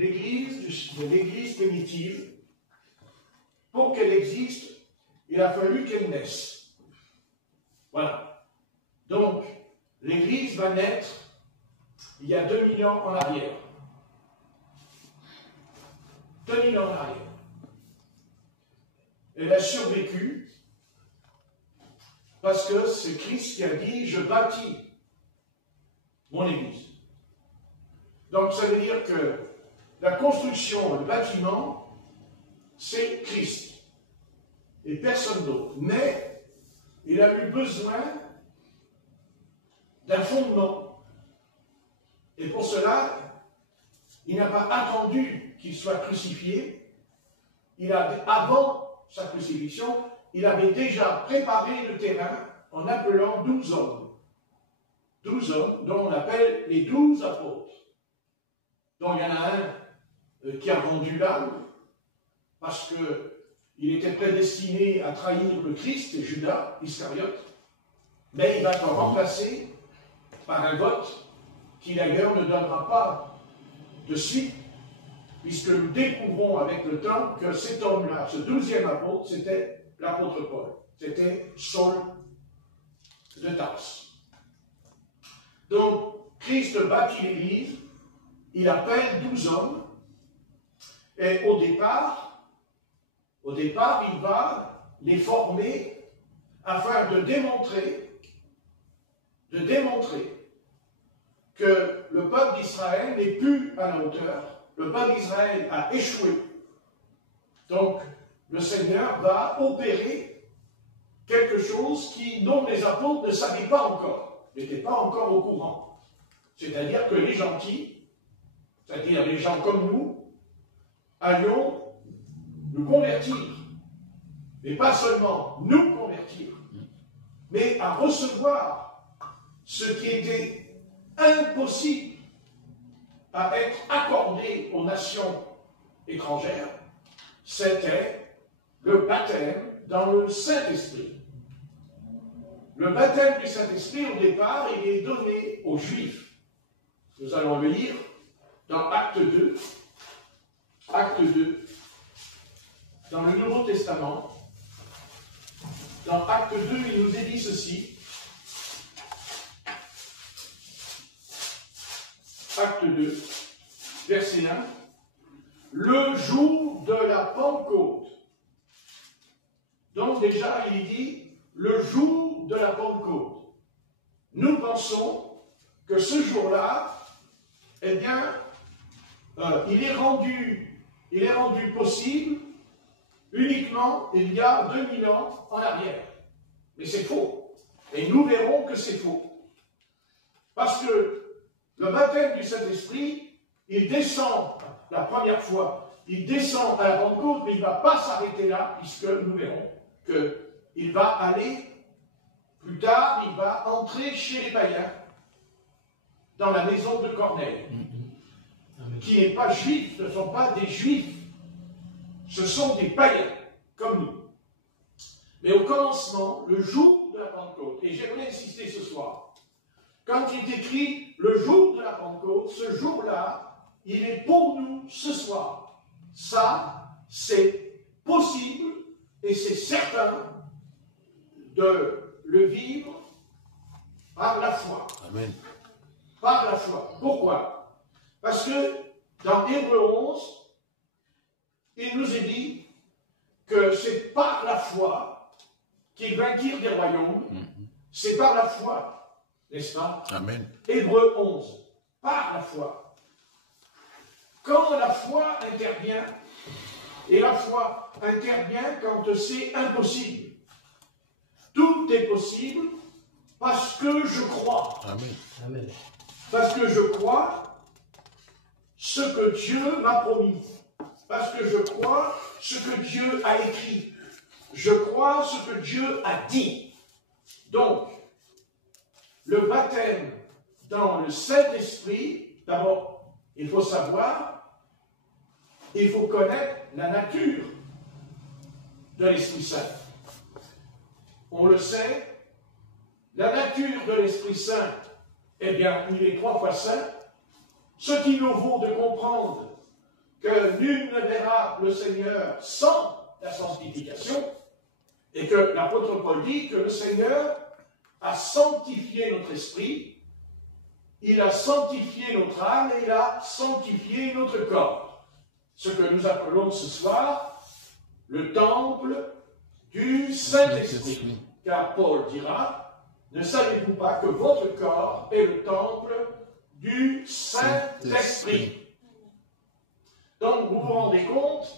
l'Église primitive, pour qu'elle existe, il a fallu qu'elle naisse. Voilà. Donc, l'Église va naître il y a 2000 ans en arrière. 2000 ans en arrière. Elle a survécu parce que c'est Christ qui a dit « Je bâtis mon Église ». Donc, ça veut dire que la construction, le bâtiment, c'est Christ et personne d'autre. Mais il a eu besoin d'un fondement. Et pour cela, il n'a pas attendu qu'il soit crucifié. Avant sa crucifixion, il avait déjà préparé le terrain en appelant 12 hommes. 12 hommes dont on appelle les 12 apôtres. Donc il y en a un qui a vendu l'âme parce qu'il était prédestiné à trahir le Christ, Judas Iscariote, mais il va être remplacé par un vote qui d'ailleurs ne donnera pas de suite, puisque nous découvrons avec le temps que cet homme-là, ce 12e apôtre, c'était l'apôtre Paul. C'était Saul de Tarse. Donc, Christ bâtit l'Église, il appelle 12 hommes, et au départ, il va les former afin de démontrer que le peuple d'Israël n'est plus à la hauteur. Le peuple d'Israël a échoué. Donc, le Seigneur va opérer quelque chose dont les apôtres ne savaient pas encore, n'étaient pas encore au courant. C'est-à-dire que les gentils, c'est-à-dire les gens comme nous, allions nous convertir. Mais pas seulement nous convertir, mais à recevoir ce qui était impossible à être accordé aux nations étrangères, c'était le baptême dans le Saint-Esprit. Le baptême du Saint-Esprit, au départ, il est donné aux Juifs. Nous allons le lire dans Acte 2, dans le Nouveau Testament. Dans Acte 2, il nous est dit ceci. Acte 2, verset 1. Le jour de la Pentecôte. Donc déjà, il dit le jour de la Pentecôte. Nous pensons que ce jour-là, eh bien, il est rendu possible uniquement il y a 2000 ans en arrière. Mais c'est faux. Et nous verrons que c'est faux. Parce que le baptême du Saint-Esprit, il descend la première fois, il descend à la Pentecôte, mais il ne va pas s'arrêter là, puisque nous verrons qu'il va aller, plus tard, il va entrer chez les païens, dans la maison de Corneille, qui n'est pas juif, ce ne sont pas des juifs, ce sont des païens, comme nous. Mais au commencement, le jour de la Pentecôte, et j'aimerais insister ce soir, quand il est écrit le jour de la Pentecôte, ce jour-là, il est pour nous ce soir. Ça, c'est possible et c'est certain de le vivre par la foi. Amen. Par la foi. Pourquoi? Parce que dans Hébreux 11, il nous est dit que c'est par la foi qu'ils vainquirent des royaumes. C'est par la foi. N'est-ce pas? Amen. Hébreux 11. Par la foi. Quand la foi intervient, et la foi intervient quand c'est impossible. Tout est possible parce que je crois. Amen. Amen. Parce que je crois ce que Dieu m'a promis. Parce que je crois ce que Dieu a écrit. Je crois ce que Dieu a dit. Donc, le baptême dans le Saint-Esprit, d'abord, il faut savoir, il faut connaître la nature de l'Esprit Saint. On le sait, la nature de l'Esprit Saint, eh bien, il est 3 fois saint. Ce qu'il nous vaut de comprendre que nul ne verra le Seigneur sans la sanctification, et que l'apôtre Paul dit que le Seigneur a sanctifié notre esprit, il a sanctifié notre âme et il a sanctifié notre corps. Ce que nous appelons ce soir le temple du Saint-Esprit. Car Paul dira, ne savez-vous pas que votre corps est le temple du Saint-Esprit? Donc vous vous rendez compte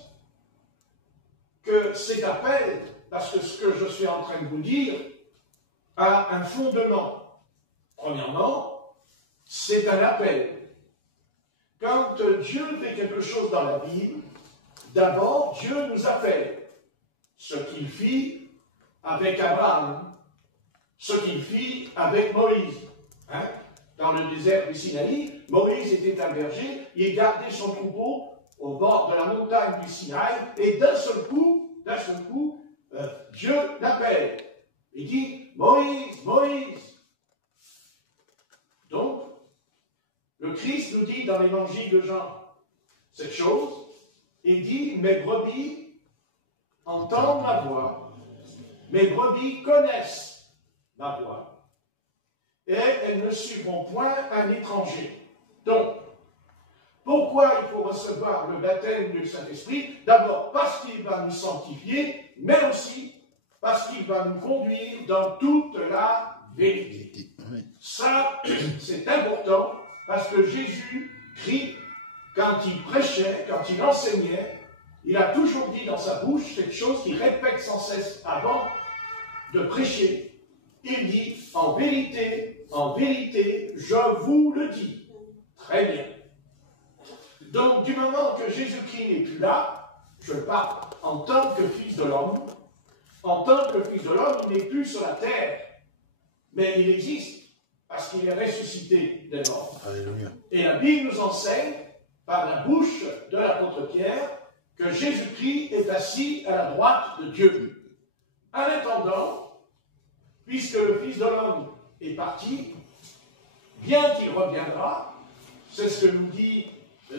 que cet appel, parce que ce que je suis en train de vous dire, a un fondement. Premièrement, c'est un appel. Quand Dieu fait quelque chose dans la Bible, d'abord Dieu nous appelle. Ce qu'il fit avec Abraham, ce qu'il fit avec Moïse. Hein? Dans le désert du Sinaï, Moïse était un berger, il gardait son troupeau au bord de la montagne du Sinaï, et d'un seul coup, Dieu l'appelle. Il dit, Moïse, Moïse. Donc, le Christ nous dit dans l'évangile de Jean cette chose, il dit, mes brebis entendent ma voix, mes brebis connaissent ma voix, et elles ne suivront point un étranger. Donc, pourquoi il faut recevoir le baptême du Saint-Esprit? D'abord, parce qu'il va nous sanctifier, mais aussi parce qu'il va nous conduire dans toute la vérité. Ça, c'est important, parce que Jésus-Christ, quand il prêchait, quand il enseignait, il a toujours dit dans sa bouche cette chose qu'il répète sans cesse avant de prêcher. Il dit, en vérité, je vous le dis. Très bien. Donc, du moment que Jésus-Christ n'est plus là, je parle en tant que Fils de l'homme, en tant que Fils de l'homme, il n'est plus sur la terre, mais il existe, parce qu'il est ressuscité des morts. Alléluia. Et la Bible nous enseigne, par la bouche de l'apôtre Pierre, que Jésus-Christ est assis à la droite de Dieu. En attendant, puisque le Fils de l'homme est parti, bien qu'il reviendra, c'est ce que nous dit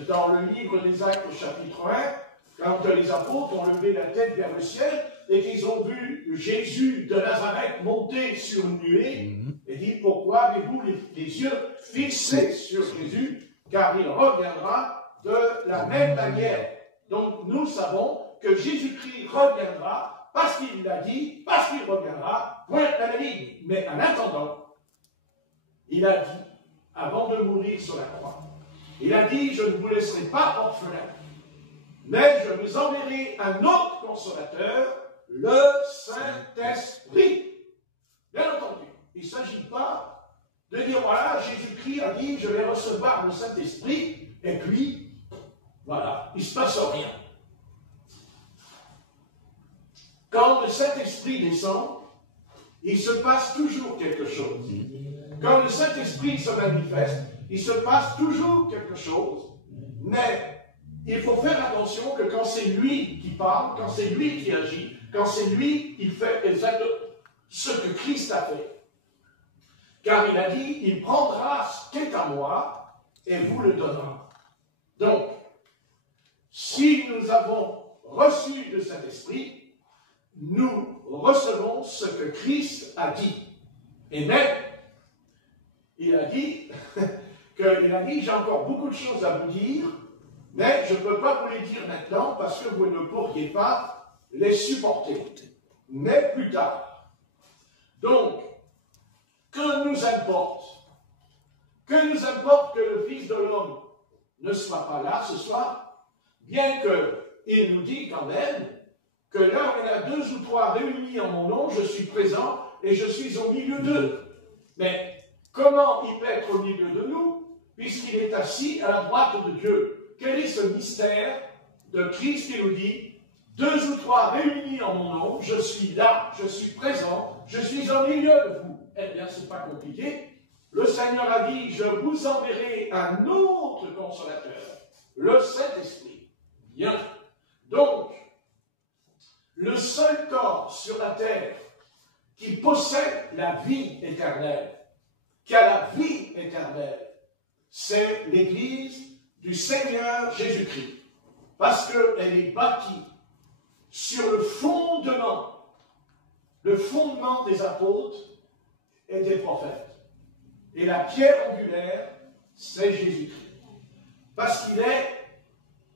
dans le livre des Actes au chapitre 1, quand les apôtres ont levé la tête vers le ciel et qu'ils ont vu Jésus de Nazareth monter sur une nuée, et dit, pourquoi avez-vous les yeux fixés sur Jésus, car il reviendra de la même manière. Donc nous savons que Jésus-Christ reviendra parce qu'il l'a dit, parce qu'il reviendra, point à la ligne. Mais en attendant, il a dit, avant de mourir sur la croix, il a dit, je ne vous laisserai pas orphelin, mais je vous enverrai un autre consolateur, le Saint-Esprit. Bien entendu, il ne s'agit pas de dire, voilà, Jésus-Christ a dit, je vais recevoir le Saint-Esprit, et puis, voilà, il ne se passe rien. Quand le Saint-Esprit descend, il se passe toujours quelque chose. Quand le Saint-Esprit se manifeste, il se passe toujours quelque chose, mais il faut faire attention que quand c'est lui qui parle, quand c'est lui qui agit, quand c'est lui qui fait exactement ce que Christ a fait. Car il a dit, il prendra ce qui est à moi et vous le donnera. Donc, si nous avons reçu le Saint-Esprit, nous recevons ce que Christ a dit. Et même, il a dit, j'ai encore beaucoup de choses à vous dire, mais je ne peux pas vous les dire maintenant parce que vous ne pourriez pas les supporter. Mais plus tard. Donc, que nous importe que le Fils de l'homme ne soit pas là ce soir, bien qu'il nous dit quand même que là où il y a 2 ou 3 réunis en mon nom, je suis présent et je suis au milieu d'eux. Mais comment il peut être au milieu de nous, puisqu'il est assis à la droite de Dieu? Quel est ce mystère de Christ qui nous dit, 2 ou 3 réunis en mon nom, je suis là, je suis présent, je suis au milieu de vous? Eh bien, ce n'est pas compliqué. Le Seigneur a dit, je vous enverrai un autre consolateur, le Saint-Esprit. Bien. Donc, le seul corps sur la terre qui possède la vie éternelle, qui a la vie éternelle, c'est l'Église du Seigneur Jésus-Christ. parce qu'elle est bâtie sur le fondement des apôtres et des prophètes. Et la pierre angulaire, c'est Jésus-Christ. Parce qu'il est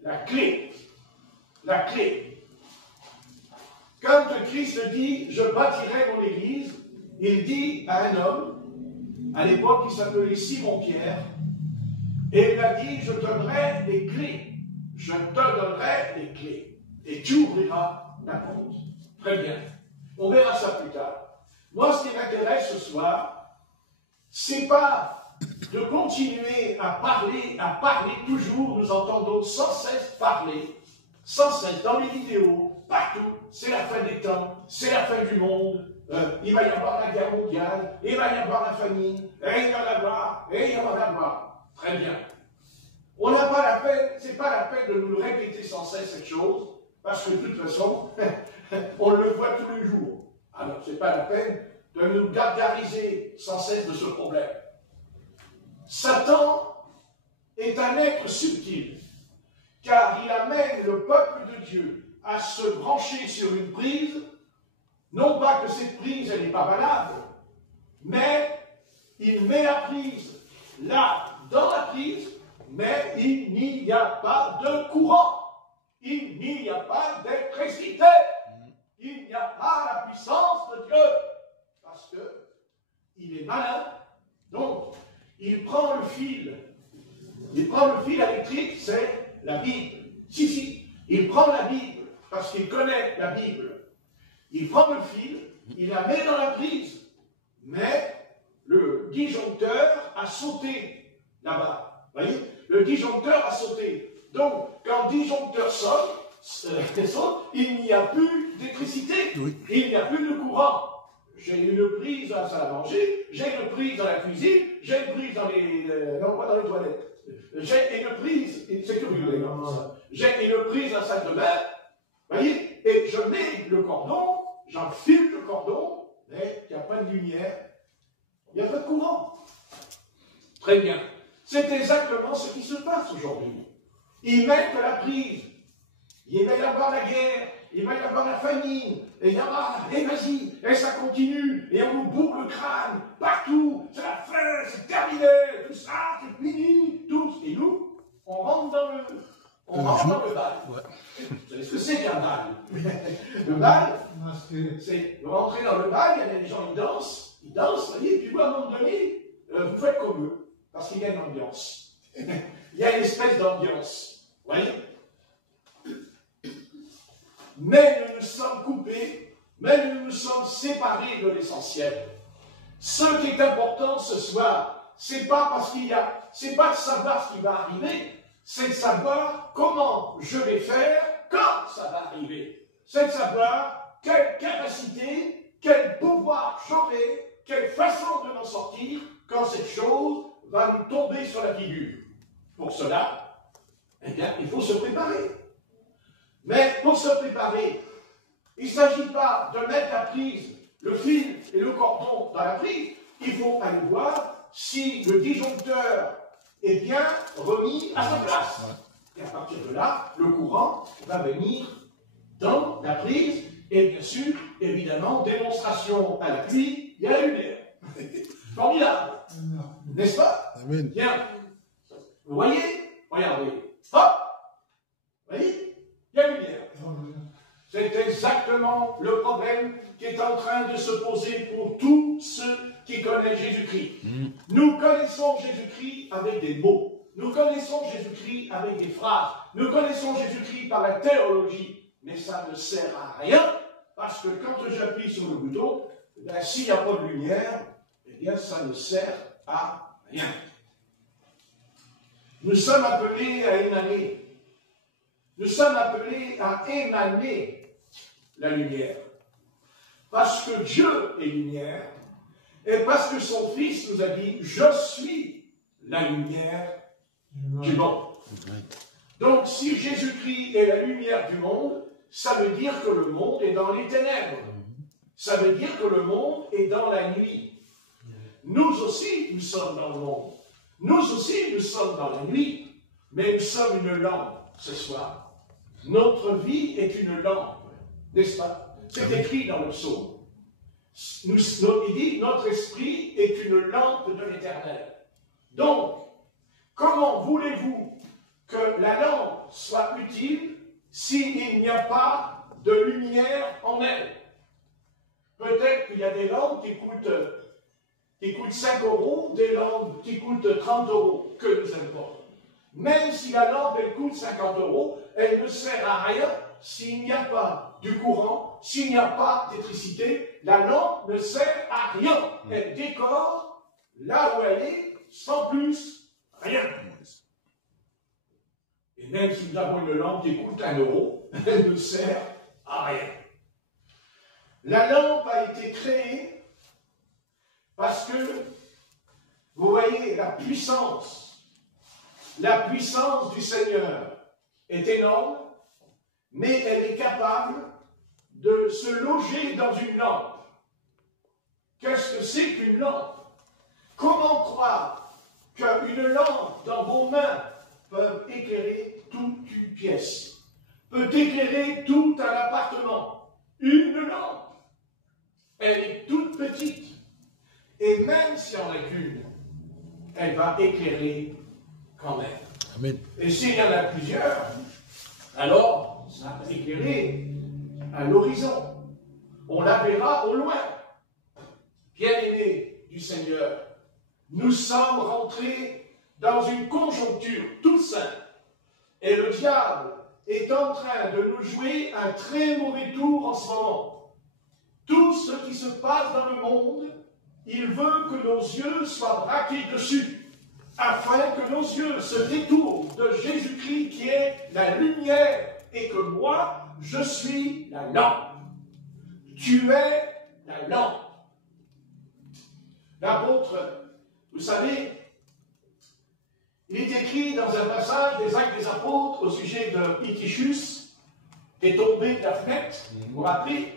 la clé. La clé. Quand Christ dit « Je bâtirai mon église », il dit à un homme, à l'époque qui s'appelait Simon-Pierre, et il a dit « Je donnerai les clés. Je te donnerai les clés. Et tu ouvriras la porte. » Très bien. On verra ça plus tard. Moi, ce qui m'intéresse ce soir, c'est pas de continuer à parler toujours. Nous entendons sans cesse parler, sans cesse, dans les vidéos, partout. C'est la fin des temps, c'est la fin du monde. Il va y avoir la guerre mondiale, il va y avoir la famine, et il va y en avoir, et il va y en avoir. Très bien. On n'a pas la peine, c'est pas la peine de nous répéter sans cesse cette chose, parce que de toute façon, on le voit tous les jours. Alors, c'est pas la peine de nous gargariser sans cesse de ce problème. Satan est un être subtil, car il amène le peuple de Dieu à se brancher sur une prise, non pas que cette prise, elle n'est pas valable, mais il met la prise là, dans la prise, mais il n'y a pas de courant, il n'y a pas d'électricité, il n'y a pas la puissance de Dieu, parce qu'il est malin, donc il prend le fil électrique, c'est la Bible. Si, il prend la Bible, parce qu'il connaît la Bible. Il prend le fil, il la met dans la prise, mais le disjoncteur a sauté là-bas. Vous voyez, le disjoncteur a sauté. Donc, quand le disjoncteur saute, il n'y a plus d'électricité, il n'y a plus de courant. J'ai une prise dans la salle à manger, j'ai une prise dans la cuisine, j'ai une prise dans les... non, pas dans les toilettes. J'ai une prise, c'est curieux, j'ai une prise dans la salle de bain, vous voyez, et je mets le cordon, j'enfile le cordon, mais il n'y a pas de lumière, il n'y a pas de courant. Très bien. C'est exactement ce qui se passe aujourd'hui. Ils mettent la prise, il va y avoir la guerre, il va y avoir la famine, et il y aura, et vas-y, et ça continue, et on nous boucle le crâne, partout, c'est la fin, c'est terminé, tout ça, c'est fini, tous. Et nous, on rentre dans le bal. Ouais. Vous savez ce que c'est qu'un bal? Le bal, c'est rentrer dans le bal, il y a des gens, ils dansent, vous voyez, et puis à un moment donné, vous faites comme eux, parce qu'il y a une ambiance. Il y a une espèce d'ambiance, vous voyez. Mais nous nous sommes coupés, mais nous nous sommes séparés de l'essentiel. Ce qui est important ce soir, c'est pas parce qu'il y a, c'est pas de savoir ce qui va arriver, c'est de savoir comment je vais faire quand ça va arriver. C'est de savoir quelle capacité, quel pouvoir j'aurai, quelle façon de m'en sortir quand cette chose va nous tomber sur la figure. Pour cela, eh bien, il faut se préparer. Mais pour se préparer, il ne s'agit pas de mettre la prise, le fil et le cordon dans la prise. Il faut aller voir si le disjoncteur est bien remis à sa place. Et à partir de là, le courant va venir dans la prise. Et bien sûr, évidemment, démonstration à la pluie, il y a la lumière. Formidable. N'est-ce pas? Bien. Vous voyez? Regardez. Hop! Vous voyez? Il y a lumière. C'est exactement le problème qui est en train de se poser pour tous ceux qui connaissent Jésus-Christ. Nous connaissons Jésus-Christ avec des mots. Nous connaissons Jésus-Christ avec des phrases. Nous connaissons Jésus-Christ par la théologie. Mais ça ne sert à rien, parce que quand j'appuie sur le bouton, ben, s'il n'y a pas de lumière, eh bien ça ne sert à rien. Nous sommes appelés à émaner. Nous sommes appelés à émaner la lumière. Parce que Dieu est lumière, et parce que son Fils nous a dit « Je suis la lumière du monde ». Donc, si Jésus-Christ est la lumière du monde, ça veut dire que le monde est dans les ténèbres. Ça veut dire que le monde est dans la nuit. Nous aussi, nous sommes dans le monde. Nous aussi, nous sommes dans la nuit, mais nous sommes une lampe ce soir. Notre vie est une lampe, n'est-ce pas? C'est écrit dans le psaume. Il dit, notre esprit est une lampe de l'Éternel. Donc, comment voulez-vous que la lampe soit utile s'il n'y a pas de lumière en elle? Peut-être qu'il y a des lampes qui coûtent 5 €, des lampes qui coûtent 30 €, que nous importe. Même si la lampe elle coûte 50 €, elle ne sert à rien s'il n'y a pas du courant, s'il n'y a pas d'électricité. La lampe ne sert à rien. Elle décore là où elle est, sans plus, rien. Et même si nous avons une lampe qui coûte 1 €, elle ne sert à rien. La lampe a été créée parce que, vous voyez, la puissance du Seigneur est énorme, mais elle est capable de se loger dans une lampe. Qu'est-ce que c'est qu'une lampe? Comment croire qu'une lampe dans vos mains peut éclairer toute une pièce, peut éclairer tout un appartement? Une lampe, elle est toute petite, et même si on est qu'une, elle va éclairer quand même. Amen. Et s'il y en a plusieurs, alors ça va éclairer à l'horizon. On la verra au loin. Bien-aimés du Seigneur, nous sommes rentrés dans une conjoncture toute simple. Et le diable est en train de nous jouer un très mauvais tour en ce moment. Tout ce qui se passe dans le monde, il veut que nos yeux soient braqués dessus, afin que nos yeux se détournent de Jésus-Christ qui est la lumière, et que moi, je suis la lampe. Tu es la lampe. L'apôtre, vous savez, il est écrit dans un passage des Actes des Apôtres au sujet de Eutychus, qui est tombé de la fenêtre, vous vous rappelez?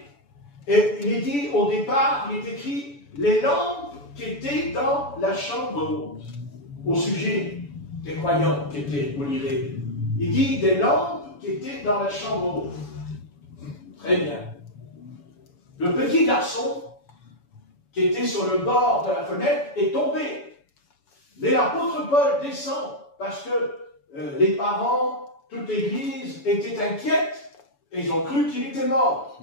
Et il est dit, au départ, il est écrit les lampes qui étaient dans la chambre haute, au sujet des croyants qui étaient, vous lirez. Il dit des lampes qui étaient dans la chambre haute. Très bien. Le petit garçon qui était sur le bord de la fenêtre est tombé. Mais l'apôtre Paul descend parce que les parents, toute l'église était inquiète et ils ont cru qu'il était mort.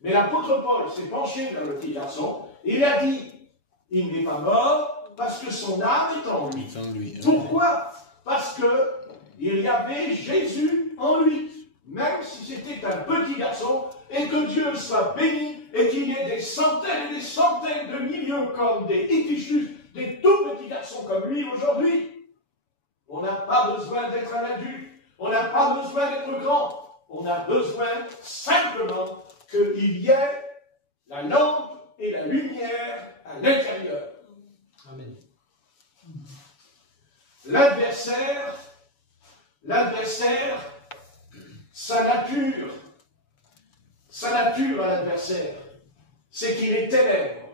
Mais l'apôtre Paul s'est penché vers le petit garçon et il a dit, il n'est pas mort parce que son âme est en lui. Pourquoi? Parce qu'il y avait Jésus en lui. Même si c'était un petit garçon, et que Dieu soit béni, et qu'il y ait des centaines et des centaines de millions comme des Eutychus, des tout petits garçons comme lui aujourd'hui. On n'a pas besoin d'être un adulte, on n'a pas besoin d'être grand, on a besoin simplement qu'il y ait la lampe et la lumière à l'intérieur. Amen. L'adversaire, sa nature à l'adversaire, c'est qu'il est ténèbres.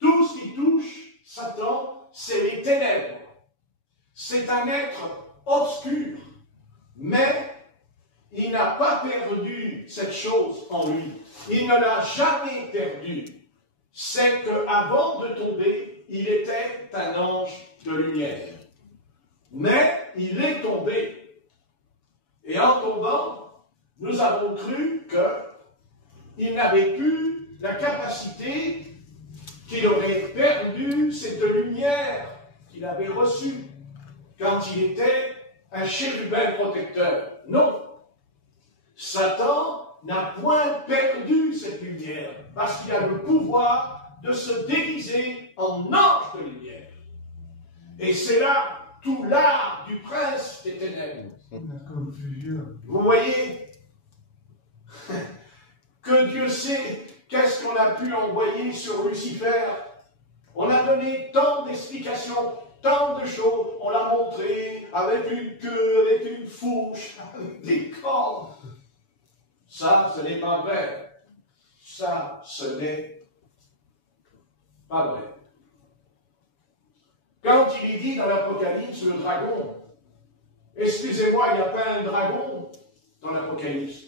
Tout ce qui touche Satan, c'est les ténèbres. C'est un être obscur, mais il n'a pas perdu cette chose en lui. Il ne l'a jamais perdu. C'est qu'avant de tomber, il était un ange de lumière. Mais il est tombé. Et en tombant, nous avons cru qu'il n'avait plus la capacité, qu'il aurait perdu cette lumière qu'il avait reçue quand il était un chérubin protecteur. Non. Satan n'a point perdu cette lumière parce qu'il a le pouvoir de se déguiser en ange de lumière. Et c'est là tout l'art du prince des ténèbres. Vous voyez que Dieu sait qu'est-ce qu'on a pu envoyer sur Lucifer. On a donné tant d'explications, tant de choses. On l'a montré avec une queue, avec une fourche, avec des cornes. Ça, ce n'est pas vrai. Ça, ce n'est pas vrai. Quand il est dit dans l'Apocalypse, le dragon, excusez-moi, il n'y a pas un dragon dans l'Apocalypse.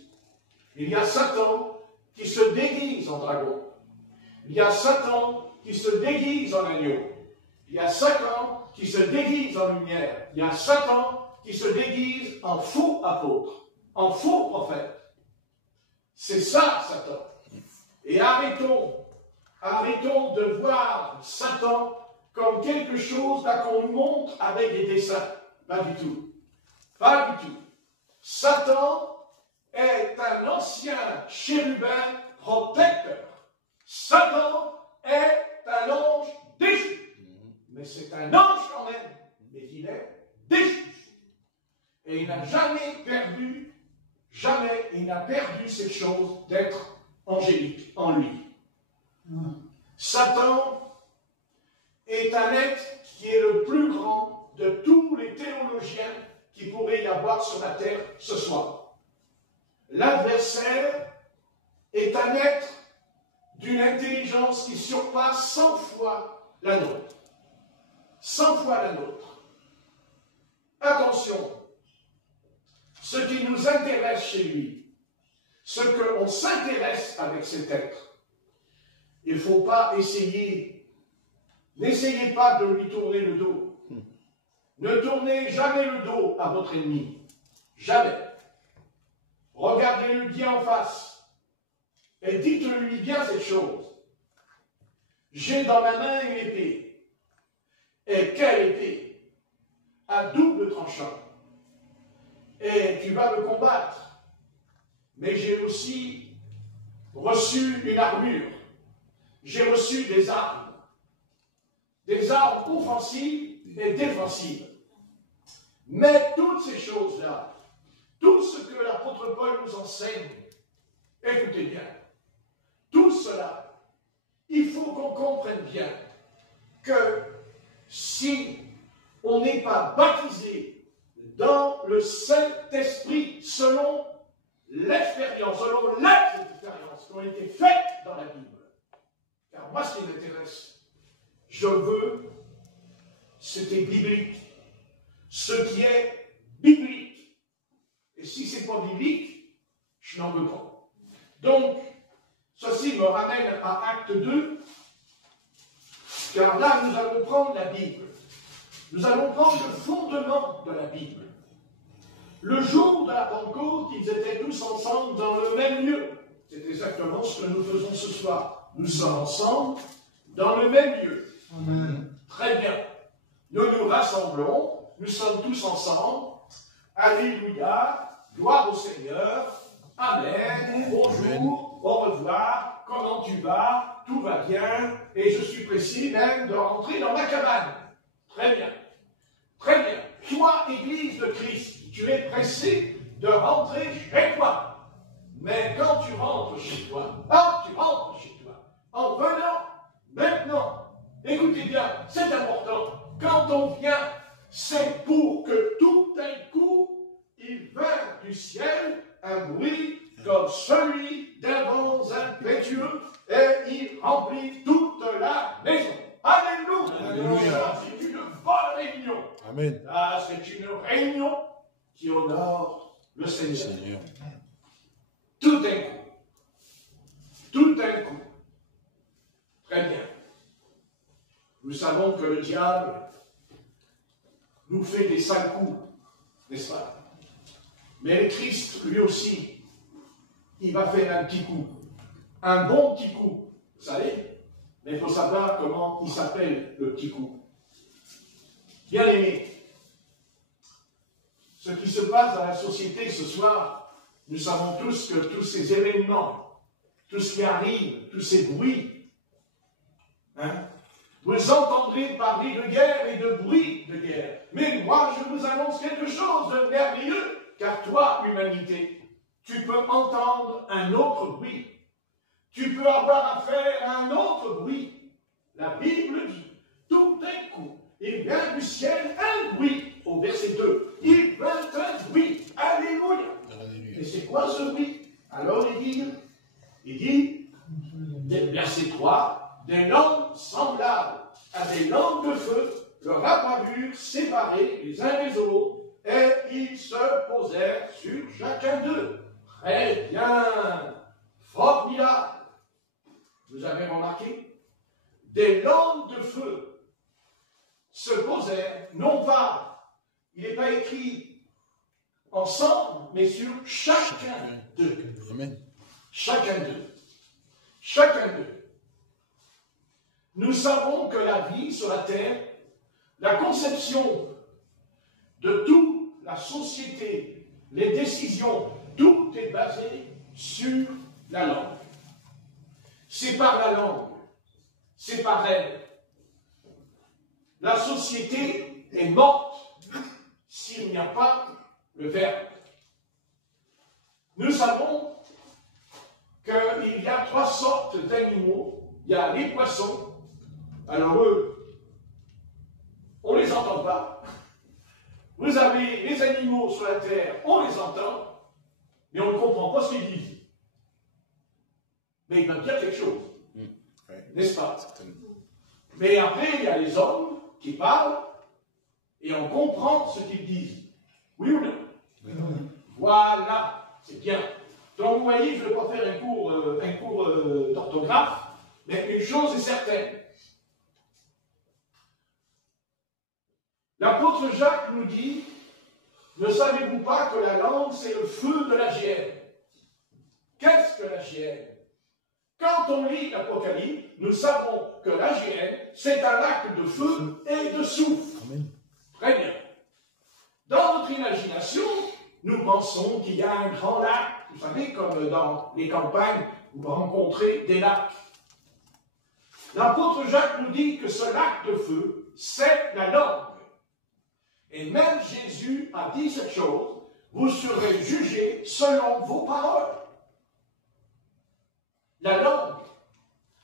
Il y a Satan qui se déguise en dragon. Il y a Satan qui se déguise en agneau. Il y a Satan qui se déguise en lumière. Il y a Satan qui se déguise en faux apôtre, en faux prophète. C'est ça, Satan. Et arrêtons de voir Satan comme quelque chose qu'on nous montre avec des dessins. Pas du tout. Pas du tout. Satan est un ancien chérubin protecteur. Satan est un ange déchu. Mais c'est un ange quand même. Mais il est déchu. Et il n'a jamais perdu cette chose d'être angélique en lui. Satan est un être qui est le plus grand de tous les théologiens qui pourrait y avoir sur la terre ce soir. L'adversaire est un être d'une intelligence qui surpasse 100 fois la nôtre. 100 fois la nôtre. Attention, ce qui nous intéresse chez lui, ce qu'on s'intéresse avec cet être, il ne faut pas n'essayez pas de lui tourner le dos. Ne tournez jamais le dos à votre ennemi. Jamais. Regardez-le bien en face et dites-lui bien cette chose. J'ai dans ma main une épée. Et quelle épée? À double tranchant. Et tu vas me combattre. Mais j'ai aussi reçu une armure. J'ai reçu des armes offensives et défensives. Mais toutes ces choses-là, tout ce que l'apôtre Paul nous enseigne, écoutez bien, tout cela, il faut qu'on comprenne bien que si on n'est pas baptisé dans le Saint-Esprit selon l'expérience, selon les expériences qui ont été faites dans la Bible, car moi, ce qui m'intéresse, je veux ce qui est biblique. Ce qui est biblique. Et si ce n'est pas biblique, je n'en veux pas. Donc, ceci me ramène à Acte 2, car là, nous allons prendre la Bible. Nous allons prendre le fondement de la Bible. Le jour de la Pentecôte, ils étaient tous ensemble dans le même lieu. C'est exactement ce que nous faisons ce soir. Nous sommes ensemble dans le même lieu. Amen. Très bien. Nous nous rassemblons, nous sommes tous ensemble. Alléluia, gloire au Seigneur. Amen. Bonjour, au revoir, comment tu vas? Tout va bien. Et je suis pressé même de rentrer dans ma cabane. Très bien. Très bien. Toi, Église de Christ, tu es pressé de rentrer chez toi. Mais quand tu rentres chez toi, en venant, maintenant, écoutez bien, c'est important. Quand on vient, c'est pour que tout d'un coup, il vint du ciel un bruit comme celui d'un vent impétueux et il remplit toute la maison. Alléluia! Alléluia. C'est une bonne réunion. Amen. Ah, c'est une réunion qui honore le Seigneur. Tout d'un coup. Tout d'un coup. Très bien. Nous savons que le diable nous fait des sales coups, n'est-ce pas? Mais le Christ, lui aussi, il va faire un petit coup. Un bon petit coup. Vous savez? Mais il faut savoir comment il s'appelle, le petit coup. Bien aimé, ce qui se passe dans la société ce soir, nous savons tous que tous ces événements, tout ce qui arrive, tous ces bruits, vous entendrez parler de guerre et de bruit de guerre. Mais moi, je vous annonce quelque chose de merveilleux, car toi, humanité, tu peux entendre un autre bruit. Tu peux avoir affaire à un autre bruit. La Bible dit, tout d'un coup, il vient du ciel un bruit, au verset 2. Il vient un bruit. Alléluia. Et c'est quoi ce bruit? Alors il dit, verset 3, des langues semblables à des langues de feu, leur apparurent séparées les uns des autres, et ils se posèrent sur chacun d'eux. Très bien, formidable. Vous avez remarqué? Des langues de feu se posèrent, non pas, il n'est pas écrit ensemble, mais sur chacun d'eux. Amen. Chacun d'eux. Chacun d'eux. Nous savons que la vie sur la terre, la conception de toute la société, les décisions, tout est basé sur la langue. C'est par la langue, c'est par elle. La société est morte s'il n'y a pas le verbe. Nous savons qu'il y a 3 sortes d'animaux. Il y a les poissons. Alors eux, on ne les entend pas. Vous avez les animaux sur la terre, on les entend, mais on ne comprend pas ce qu'ils disent. Mais ils peuvent dire quelque chose. N'est-ce pas? Mais après, il y a les hommes qui parlent et on comprend ce qu'ils disent. Oui ou non? Voilà, c'est bien. Donc vous voyez, je ne vais pas faire un cours d'orthographe, mais une chose est certaine. L'apôtre Jacques nous dit, ne savez-vous pas que la langue, c'est le feu de la géhenne? Qu'est-ce que la géhenne? Quand on lit l'Apocalypse, nous savons que la géhenne, c'est un lac de feu et de soufre. Amen. Très bien. Dans notre imagination, nous pensons qu'il y a un grand lac. Vous savez, comme dans les campagnes, vous rencontrez des lacs. L'apôtre Jacques nous dit que ce lac de feu, c'est la langue. Et même Jésus a dit cette chose, vous serez jugés selon vos paroles. La langue,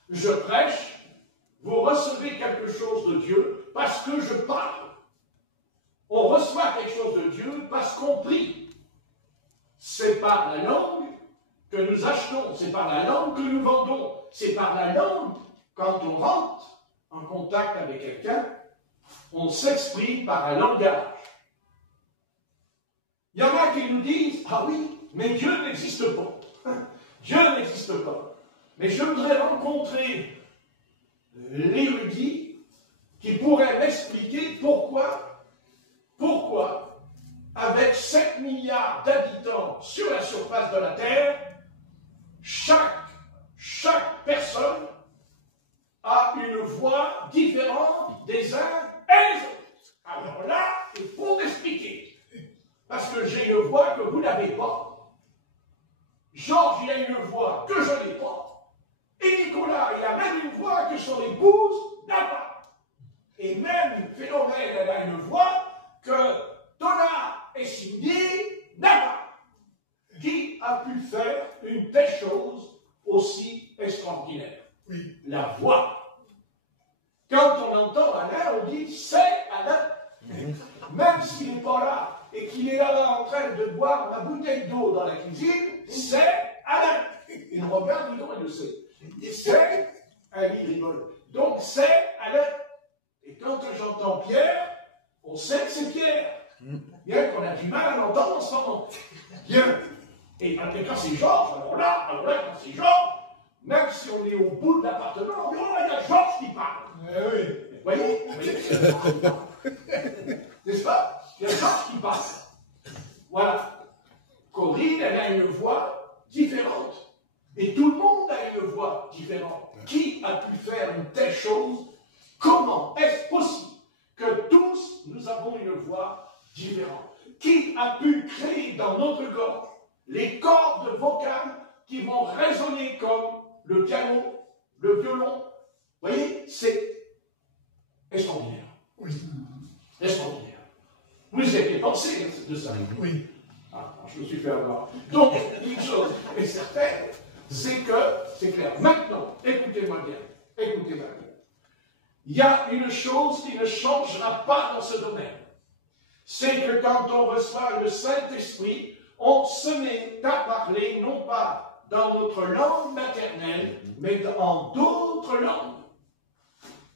je prêche, vous recevez quelque chose de Dieu parce que je parle. On reçoit quelque chose de Dieu parce qu'on prie. C'est par la langue que nous achetons, c'est par la langue que nous vendons, c'est par la langue, quand on rentre en contact avec quelqu'un, on s'exprime par un langage. Il y en a qui nous disent, ah oui, mais Dieu n'existe pas. Dieu n'existe pas. Mais je voudrais rencontrer l'érudit qui pourrait m'expliquer pourquoi, avec 7 milliards d'habitants sur la surface de la Terre, chaque personne a une voix différente des uns et des autres. Alors là, il faut m'expliquer. Parce que j'ai une voix que vous n'avez pas. Georges, il a une voix que je n'ai pas. Et Nicolas, il a même une voix que son épouse n'a pas. Et même Philomène, elle a une voix que Donna et Cindy n'a pas. Qui a pu faire une telle chose aussi extraordinaire? Oui. La voix. Quand on entend Alain, on dit c'est Alain. Même s'il n'est pas là et qu'il est là en train de boire ma bouteille d'eau dans la cuisine, c'est Alain. Il me regarde, il dit comment il le sait. C'est Alain, il rigole. Donc c'est Alain. Et quand j'entends Pierre, on sait que c'est Pierre. Bien qu'on a du mal à l'entendre en ce moment. Bien. Et quand c'est Georges, alors là, quand c'est Georges, même si on est au bout de l'appartement, on dit, oh, il y a Georges qui parle. Oui. Vous voyez? N'est-ce pas? Il y a Georges qui parle. Voilà. Corinne, elle a une voix différente. Et tout le monde a une voix différente. Qui a pu faire une telle chose? Comment est-ce possible que tous, nous avons une voix différente? Qui a pu créer dans notre gorge les cordes vocales qui vont résonner comme le piano, le violon? Vous voyez, c'est extraordinaire. Oui. Extraordinaire. Vous y avez pensé de ça? Oui. Ah, je me suis fait avoir. Donc, une chose est certaine, c'est que, c'est clair. Maintenant, écoutez-moi bien. Écoutez-moi bien. Il y a une chose qui ne changera pas dans ce domaine. C'est que quand on reçoit le Saint-Esprit, on se met à parler, non pas dans notre langue maternelle, mais en d'autres langues.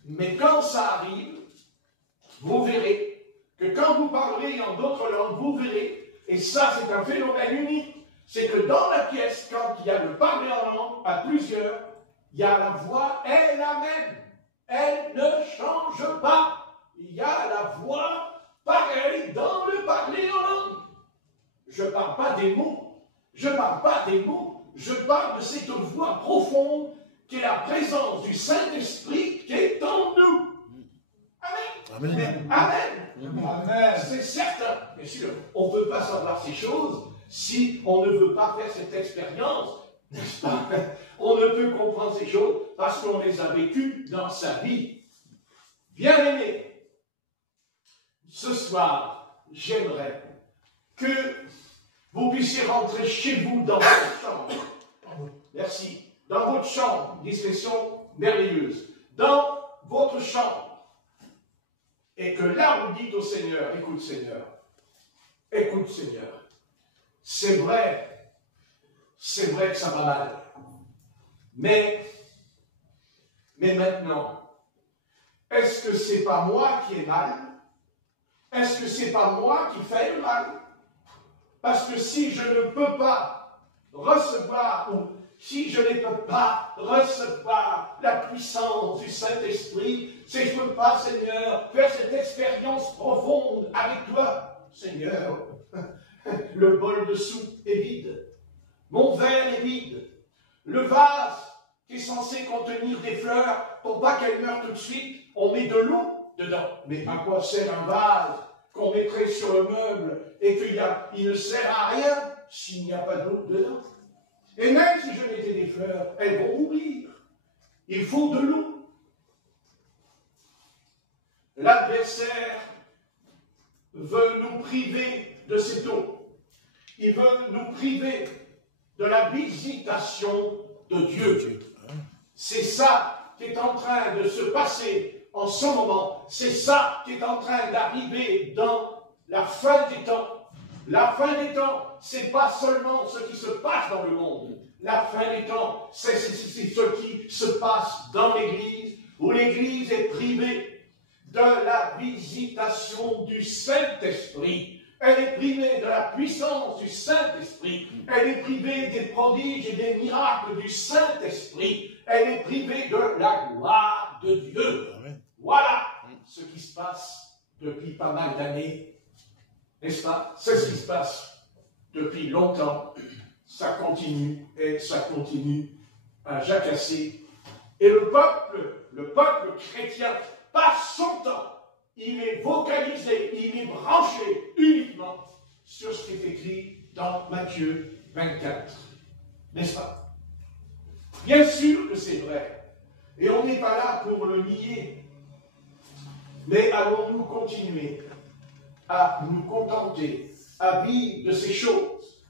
Mais quand ça arrive, vous verrez que quand vous parlez en d'autres langues, vous verrez, et ça c'est un phénomène unique, c'est que dans la pièce, quand il y a le parler en langue à plusieurs, il y a la voix est la même. Elle ne change pas. Il y a la voix pareille dans le parler en langue. Je ne parle pas des mots. Je ne parle pas des mots. Je parle de cette voix profonde qui est la présence du Saint-Esprit qui est en nous. Amen. Amen. Amen. Amen. C'est certain. Bien sûr, on ne peut pas savoir ces choses si on ne veut pas faire cette expérience, n'est-ce pas? On ne peut comprendre ces choses parce qu'on les a vécues dans sa vie. Bien-aimés, ce soir, j'aimerais que vous puissiez rentrer chez vous dans votre chambre. Merci. Dans votre chambre, discrétion merveilleuse. Dans votre chambre. Et que là, vous dites au Seigneur, écoute Seigneur, c'est vrai que ça va mal. Mais maintenant, est-ce que c'est pas moi qui ai mal? Est-ce que c'est pas moi qui fais le mal? Parce que si je ne peux pas recevoir, ou si je ne peux pas recevoir la puissance du Saint-Esprit, si je ne peux pas, Seigneur, faire cette expérience profonde avec toi, Seigneur, le bol de soupe est vide, mon verre est vide, le vase qui est censé contenir des fleurs, pour pas qu'elles meurent tout de suite, on met de l'eau dedans. Mais à quoi sert un vase qu'on mettrait sur le meuble et qu'il ne sert à rien s'il n'y a pas d'eau dedans? Et même si je mettais des fleurs, elles vont mourir. Il faut de l'eau. L'adversaire veut nous priver de cette eau. Il veut nous priver de la visitation de Dieu. C'est ça qui est en train de se passer en ce moment. C'est ça qui est en train d'arriver dans la fin des temps. La fin des temps, ce n'est pas seulement ce qui se passe dans le monde. La fin des temps, c'est ce qui se passe dans l'Église, où l'Église est privée de la visitation du Saint-Esprit. Elle est privée de la puissance du Saint-Esprit. Elle est privée des prodiges et des miracles du Saint-Esprit. Elle est privée de la gloire de Dieu. Amen. Voilà ce qui se passe depuis pas mal d'années. N'est-ce pas? C'est ce qui se passe depuis longtemps. Ça continue et ça continue à jacasser. Et le peuple chrétien passe son temps. Il est vocalisé, il est branché uniquement sur ce qui est écrit dans Matthieu 24. N'est-ce pas? Bien sûr que c'est vrai. Et on n'est pas là pour le nier. Mais allons-nous continuer à nous contenter, à vivre de ces choses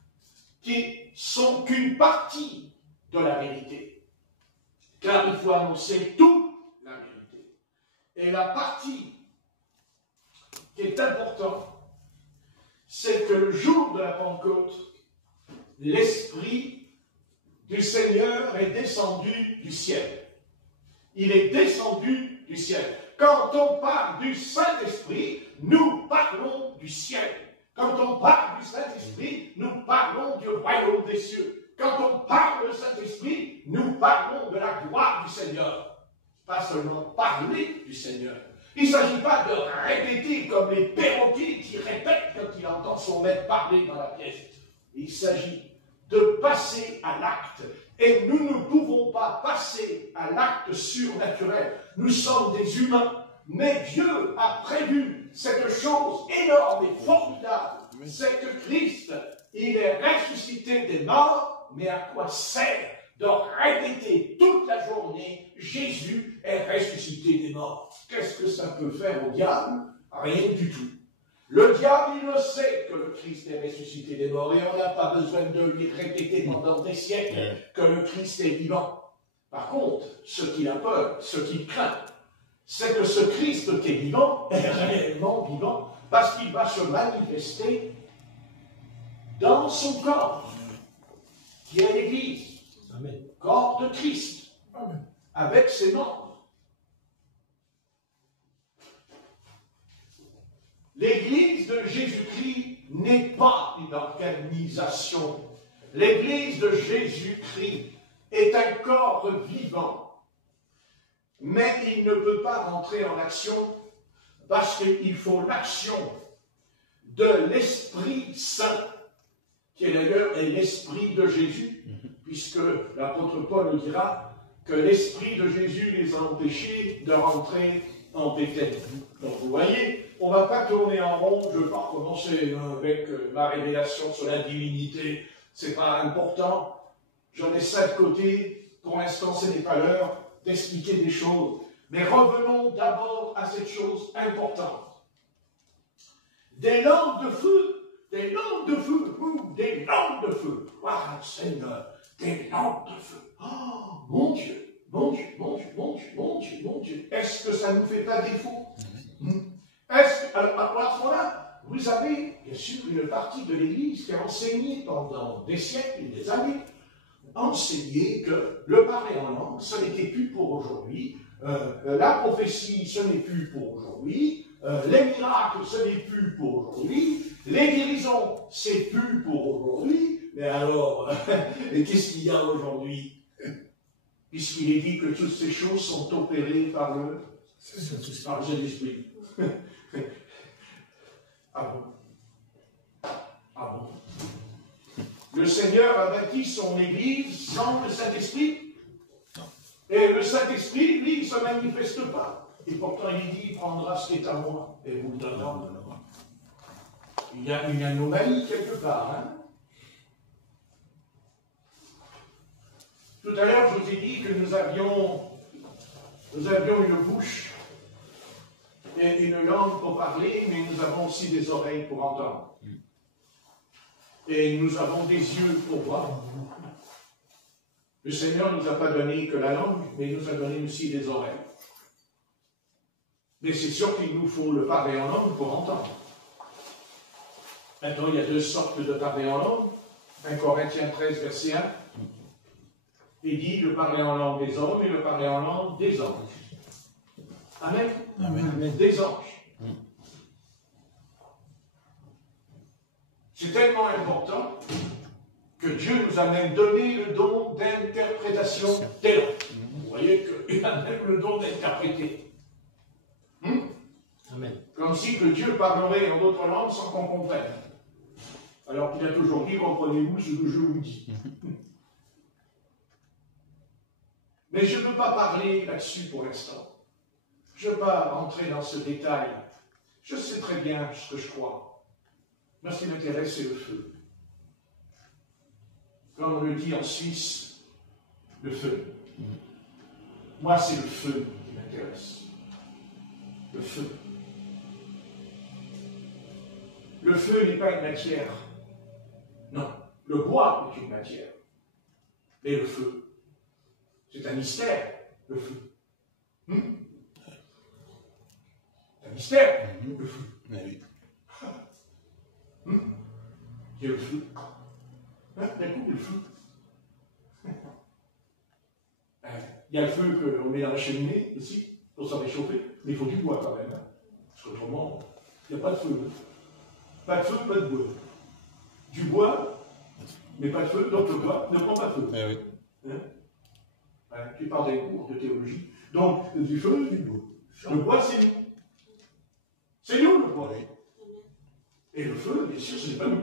qui sont qu'une partie de la vérité? Car il faut annoncer toute la vérité. Et la partie qui est important, c'est que le jour de la Pentecôte, l'Esprit du Seigneur est descendu du ciel. Il est descendu du ciel. Quand on parle du Saint-Esprit, nous parlons du ciel. Quand on parle du Saint-Esprit, nous parlons du royaume des cieux. Quand on parle du Saint-Esprit, nous parlons de la gloire du Seigneur. Pas seulement parler du Seigneur. Il ne s'agit pas de répéter comme les perroquets qui répètent quand il entend son maître parler dans la pièce. Il s'agit de passer à l'acte. Et nous ne pouvons pas passer à l'acte surnaturel. Nous sommes des humains. Mais Dieu a prévu cette chose énorme et formidable. C'est que Christ, il est ressuscité des morts. Mais à quoi sert de répéter toute la journée, Jésus est ressuscité des morts? Qu'est-ce que ça peut faire au diable? Rien du tout. Le diable, il le sait que le Christ est ressuscité des morts, et on n'a pas besoin de lui répéter pendant des siècles que le Christ est vivant. Par contre, ce qu'il a peur, ce qu'il craint, c'est que ce Christ qui est vivant est réellement vivant, parce qu'il va se manifester dans son corps, qui est l'Église. Amen. Corps de Christ. Amen. Avec ses membres. L'Église de Jésus-Christ n'est pas une organisation. L'Église de Jésus-Christ est un corps vivant. Mais il ne peut pas rentrer en action parce qu'il faut l'action de l'Esprit Saint, qui est d'ailleurs l'Esprit de Jésus, puisque l'apôtre Paul nous dira que l'Esprit de Jésus les a empêchés de rentrer en Béthel. Donc vous voyez, on ne va pas tourner en rond, je ne vais pas recommencer avec ma révélation sur la divinité, ce n'est pas important, j'en ai ça de côté, pour l'instant ce n'est pas l'heure d'expliquer des choses, mais revenons d'abord à cette chose importante. Des langues de feu, des langues de feu, des langues de feu, ah Seigneur, des langues de feu, oh mon Dieu, mon Dieu, mon Dieu, mon Dieu, mon Dieu, mon Dieu, est-ce que ça ne nous fait pas défaut? Est-ce que, alors à ce moment-là, vous avez bien sûr une partie de l'Église qui a enseigné pendant des siècles et des années, enseigné que le parler en langue, ce n'était plus pour aujourd'hui, la prophétie, ce n'est plus pour aujourd'hui, les miracles, ce n'est plus pour aujourd'hui, les guérisons, c'est plus pour aujourd'hui, mais alors, qu'est-ce qu'il y a aujourd'hui? Puisqu'il est dit que toutes ces choses sont opérées par le Saint-Esprit. Ah bon? Ah bon? Le Seigneur a bâti son Église sans le Saint-Esprit. Et le Saint-Esprit, lui, il ne se manifeste pas. Et pourtant, il dit, il prendra ce qui est à moi et vous le donnera. Il y a une anomalie quelque part. Hein? Tout à l'heure, je vous ai dit que nous avions une bouche et une langue pour parler, mais nous avons aussi des oreilles pour entendre. Et nous avons des yeux pour voir. Le Seigneur ne nous a pas donné que la langue, mais il nous a donné aussi des oreilles. Mais c'est sûr qu'il nous faut le parler en langue pour entendre. Maintenant, il y a deux sortes de parler en langue. 1 Corinthiens 13, verset 1. Il dit le parler en langue des hommes et le parler en langue des anges. Amen. Amen. Des anges. C'est tellement important que Dieu nous a même donné le don d'interprétation des langues. Vous voyez qu'il a même le don d'interpréter. Amen. Comme si que Dieu parlerait en d'autres langues sans qu'on comprenne. Alors qu'il a toujours dit, comprenez-vous ce que je vous dis. Mais je ne peux pas parler là-dessus pour l'instant. Je ne veux pas rentrer dans ce détail. Je sais très bien ce que je crois. Moi, ce qui m'intéresse, c'est le feu. Comme on le dit en Suisse, le feu. Moi, c'est le feu qui m'intéresse. Le feu. Le feu n'est pas une matière. Non. Le bois est une matière. Mais le feu, c'est un mystère, le feu. C'est un mystère, le feu. Oui. C'est le feu. D'un coup, le feu. Il y a le feu qu'on met dans la cheminée aussi, pour s'en réchauffer, mais il faut du bois quand même. Hein. Parce qu'autrement, il n'y a pas de feu. Pas de feu, pas de bois. Du bois, mais pas de feu, donc le bois ne prend pas feu. Eh oui. Hein? Tu parles des cours de théologie. Donc, du feu, du bois. Le bois, c'est nous. C'est nous, le bois. Et le feu, bien sûr, ce n'est pas nous.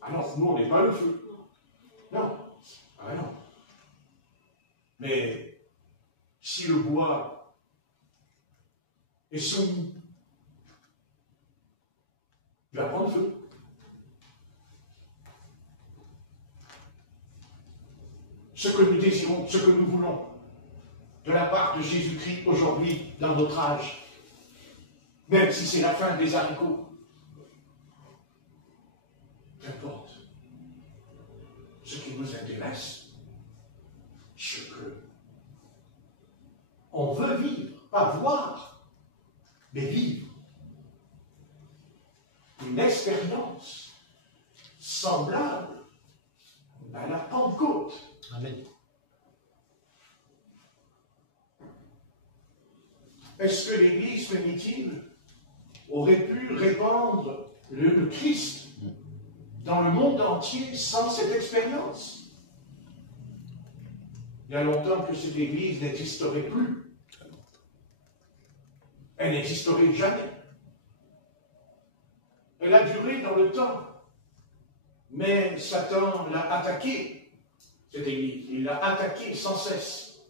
Ah non, nous, on n'est pas le feu. Non. Ah non. Mais, si le bois est soumis, il va prendre feu. Ce que nous désirons, ce que nous voulons, de la part de Jésus-Christ aujourd'hui, dans notre âge, même si c'est la fin des haricots, qu'importe. Ce qui nous intéresse, ce que on veut vivre, pas voir, mais vivre. Une expérience semblable à la Pentecôte. Amen. Est-ce que l'Église primitive aurait pu répandre le Christ dans le monde entier sans cette expérience. Il y a longtemps que cette Église n'existerait plus. Elle n'existerait jamais. Elle a duré dans le temps. Mais Satan l'a attaquée, cette Église. Il l'a attaquée sans cesse.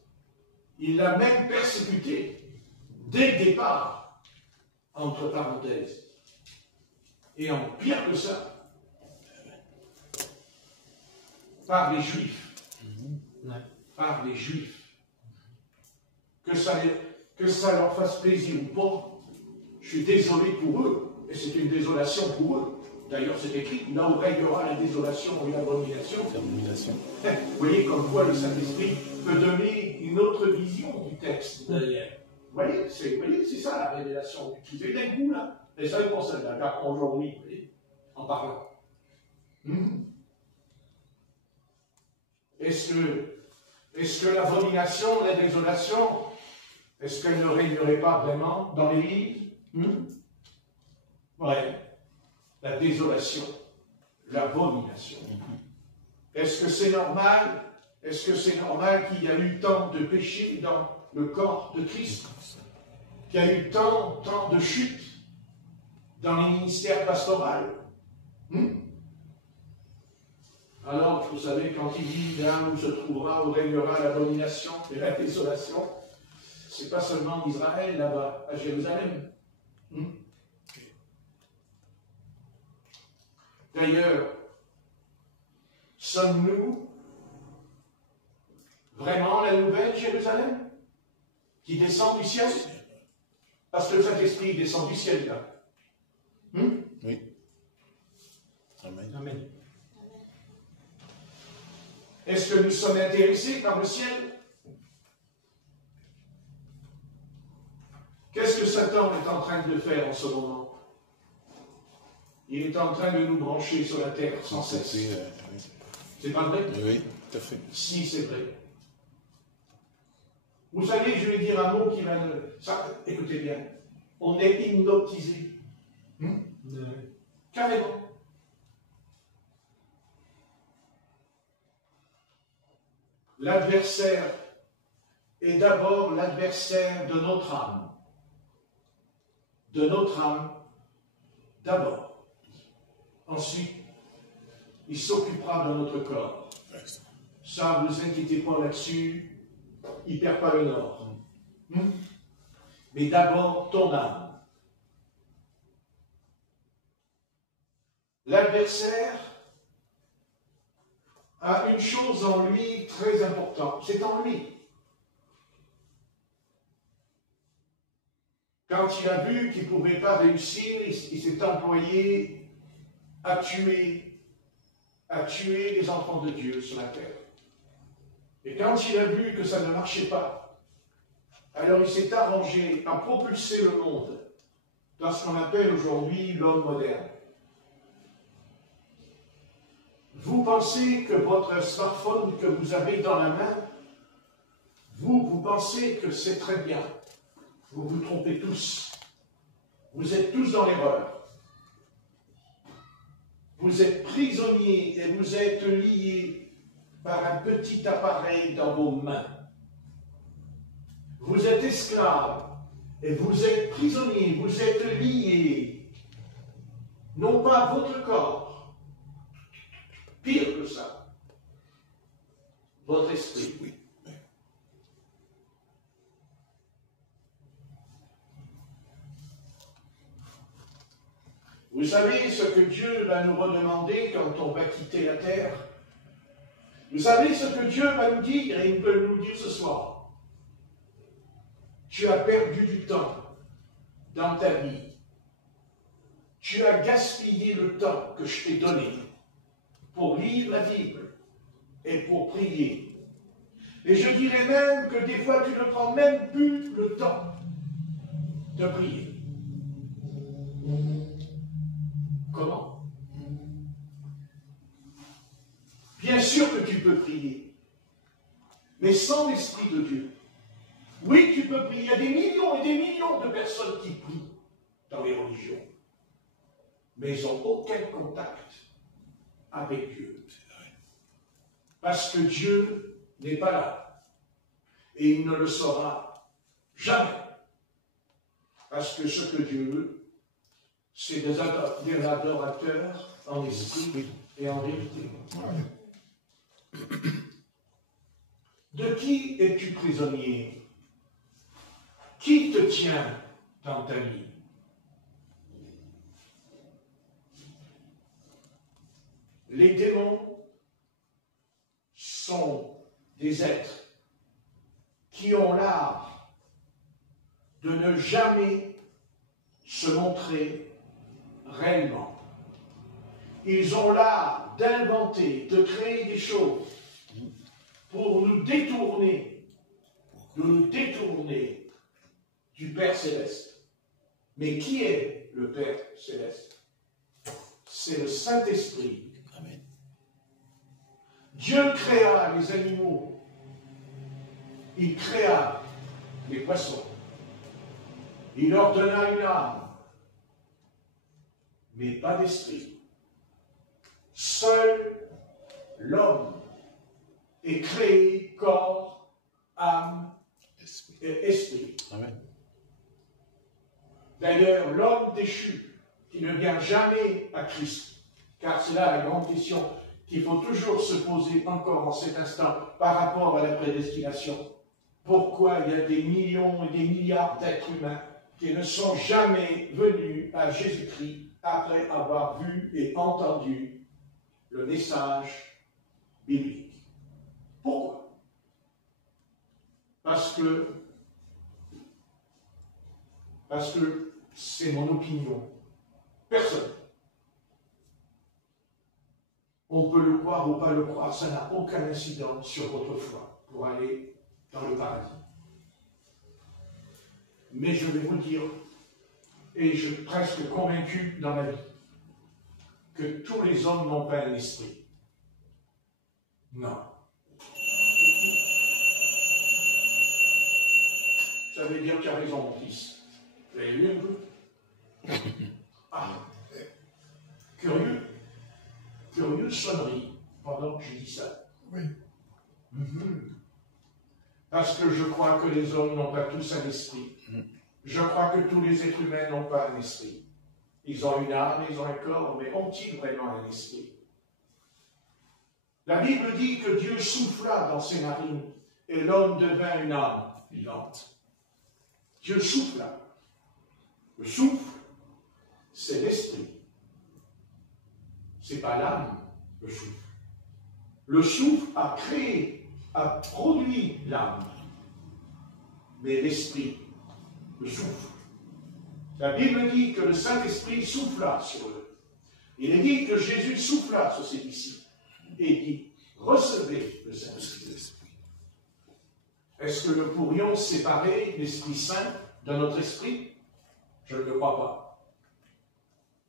Il l'a même persécutée dès le départ, entre parenthèses. Et en pire que ça, par les Juifs. Par les Juifs. Que ça leur fasse plaisir ou pas, je suis désolé pour eux, et c'est une désolation pour eux. D'ailleurs, c'est écrit, là où régnera la désolation et l'abomination. Vous voyez comme quoi le Saint-Esprit peut donner une autre vision du texte. Vous voyez, c'est ça la révélation. Vous avez d'un coup là, et ça pour ça, là, aujourd'hui, vous voyez, en parlant. Est-ce que l'abomination, la désolation, est-ce qu'elle ne régnerait pas vraiment dans l'Église? Ouais. La désolation, l'abomination. Est-ce que c'est normal? Est-ce que c'est normal qu'il y a eu tant de péchés dans le corps de Christ? Qu'il y a eu tant de chutes dans les ministères pastoraux? Alors, vous savez, quand il dit là où se trouvera, où régnera l'abomination et la désolation, c'est pas seulement en Israël, là-bas, à Jérusalem. D'ailleurs, sommes-nous vraiment la nouvelle Jérusalem qui descend du ciel? Parce que le Saint-Esprit descend du ciel là. Oui. Amen. Amen. Est-ce que nous sommes intéressés par le ciel? Qu'est-ce que Satan est en train de faire en ce moment? Il est en train de nous brancher sur la terre sans cesse. C'est pas vrai? Oui, tout à fait. Si, c'est vrai. Vous savez, je vais dire un mot qui va... écoutez bien. On est hypnotisé. Carrément. L'adversaire est d'abord l'adversaire de notre âme. De notre âme, d'abord. Ensuite, il s'occupera de notre corps. Ça, ne vous inquiétez pas là-dessus, il ne perd pas le nord. Mais d'abord, ton âme. L'adversaire a une chose en lui très importante, c'est en lui. Quand il a vu qu'il ne pouvait pas réussir, il s'est employé à tuer les enfants de Dieu sur la terre. Et quand il a vu que ça ne marchait pas, alors il s'est arrangé à propulser le monde dans ce qu'on appelle aujourd'hui l'homme moderne. Vous pensez que votre smartphone que vous avez dans la main, vous pensez que c'est très bien. Vous vous trompez tous. Vous êtes tous dans l'erreur. Vous êtes prisonniers et vous êtes liés par un petit appareil dans vos mains. Vous êtes esclaves et vous êtes prisonniers, vous êtes liés, non pas à votre corps, pire que ça, votre esprit. Oui. Vous savez ce que Dieu va nous redemander quand on va quitter la terre? Vous savez ce que Dieu va nous dire, et il peut nous dire ce soir? Tu as perdu du temps dans ta vie. Tu as gaspillé le temps que je t'ai donné pour lire la Bible et pour prier. Et je dirais même que des fois tu ne prends même plus le temps de prier. Comment? Bien sûr que tu peux prier, mais sans l'Esprit de Dieu. Oui, tu peux prier. Il y a des millions et des millions de personnes qui prient dans les religions, mais ils n'ont aucun contact avec Dieu. Parce que Dieu n'est pas là. Et il ne le sera jamais. Parce que ce que Dieu veut, c'est des adorateurs en esprit et en vérité. De qui es-tu prisonnier? Qui te tient dans ta vie? Les démons sont des êtres qui ont l'art de ne jamais se montrer réellement. Ils ont l'art d'inventer, de créer des choses pour nous détourner du Père Céleste. Mais qui est le Père Céleste? C'est le Saint-Esprit. Amen. Dieu créa les animaux. Il créa les poissons. Il leur donna une âme, mais pas d'esprit. Seul l'homme est créé corps, âme et esprit. Amen. D'ailleurs, l'homme déchu, qui ne vient jamais à Christ, car c'est là la grande question qu'il faut toujours se poser encore en cet instant par rapport à la prédestination. Pourquoi il y a des millions et des milliards d'êtres humains qui ne sont jamais venus à Jésus-Christ après avoir vu et entendu le message biblique? Pourquoi? Parce que c'est mon opinion. Personne. On peut le croire ou pas le croire, ça n'a aucun incident sur votre foi pour aller dans le paradis. Mais je vais vous dire, et je suis presque convaincu dans ma vie, que tous les hommes n'ont pas un esprit. Non. Ça veut dire que tu as raison, mon fils. Vous avez lu un peu? Ah, curieuse sonnerie pendant que je dis ça. Oui. Parce que je crois que les hommes n'ont pas tous un esprit. Je crois que tous les êtres humains n'ont pas un esprit. Ils ont une âme, ils ont un corps, mais ont-ils vraiment un esprit? La Bible dit que Dieu souffla dans ses narines et l'homme devint une âme vivante. Dieu souffla. Le souffle, c'est l'esprit. C'est pas l'âme, le souffle. Le souffle a créé, a produit l'âme. Mais l'esprit, le souffle. La Bible dit que le Saint-Esprit souffla sur eux. Il est dit que Jésus souffla sur ses disciples et dit, recevez le Saint-Esprit. Est-ce que nous pourrions séparer l'Esprit Saint de notre esprit? Je ne le crois pas.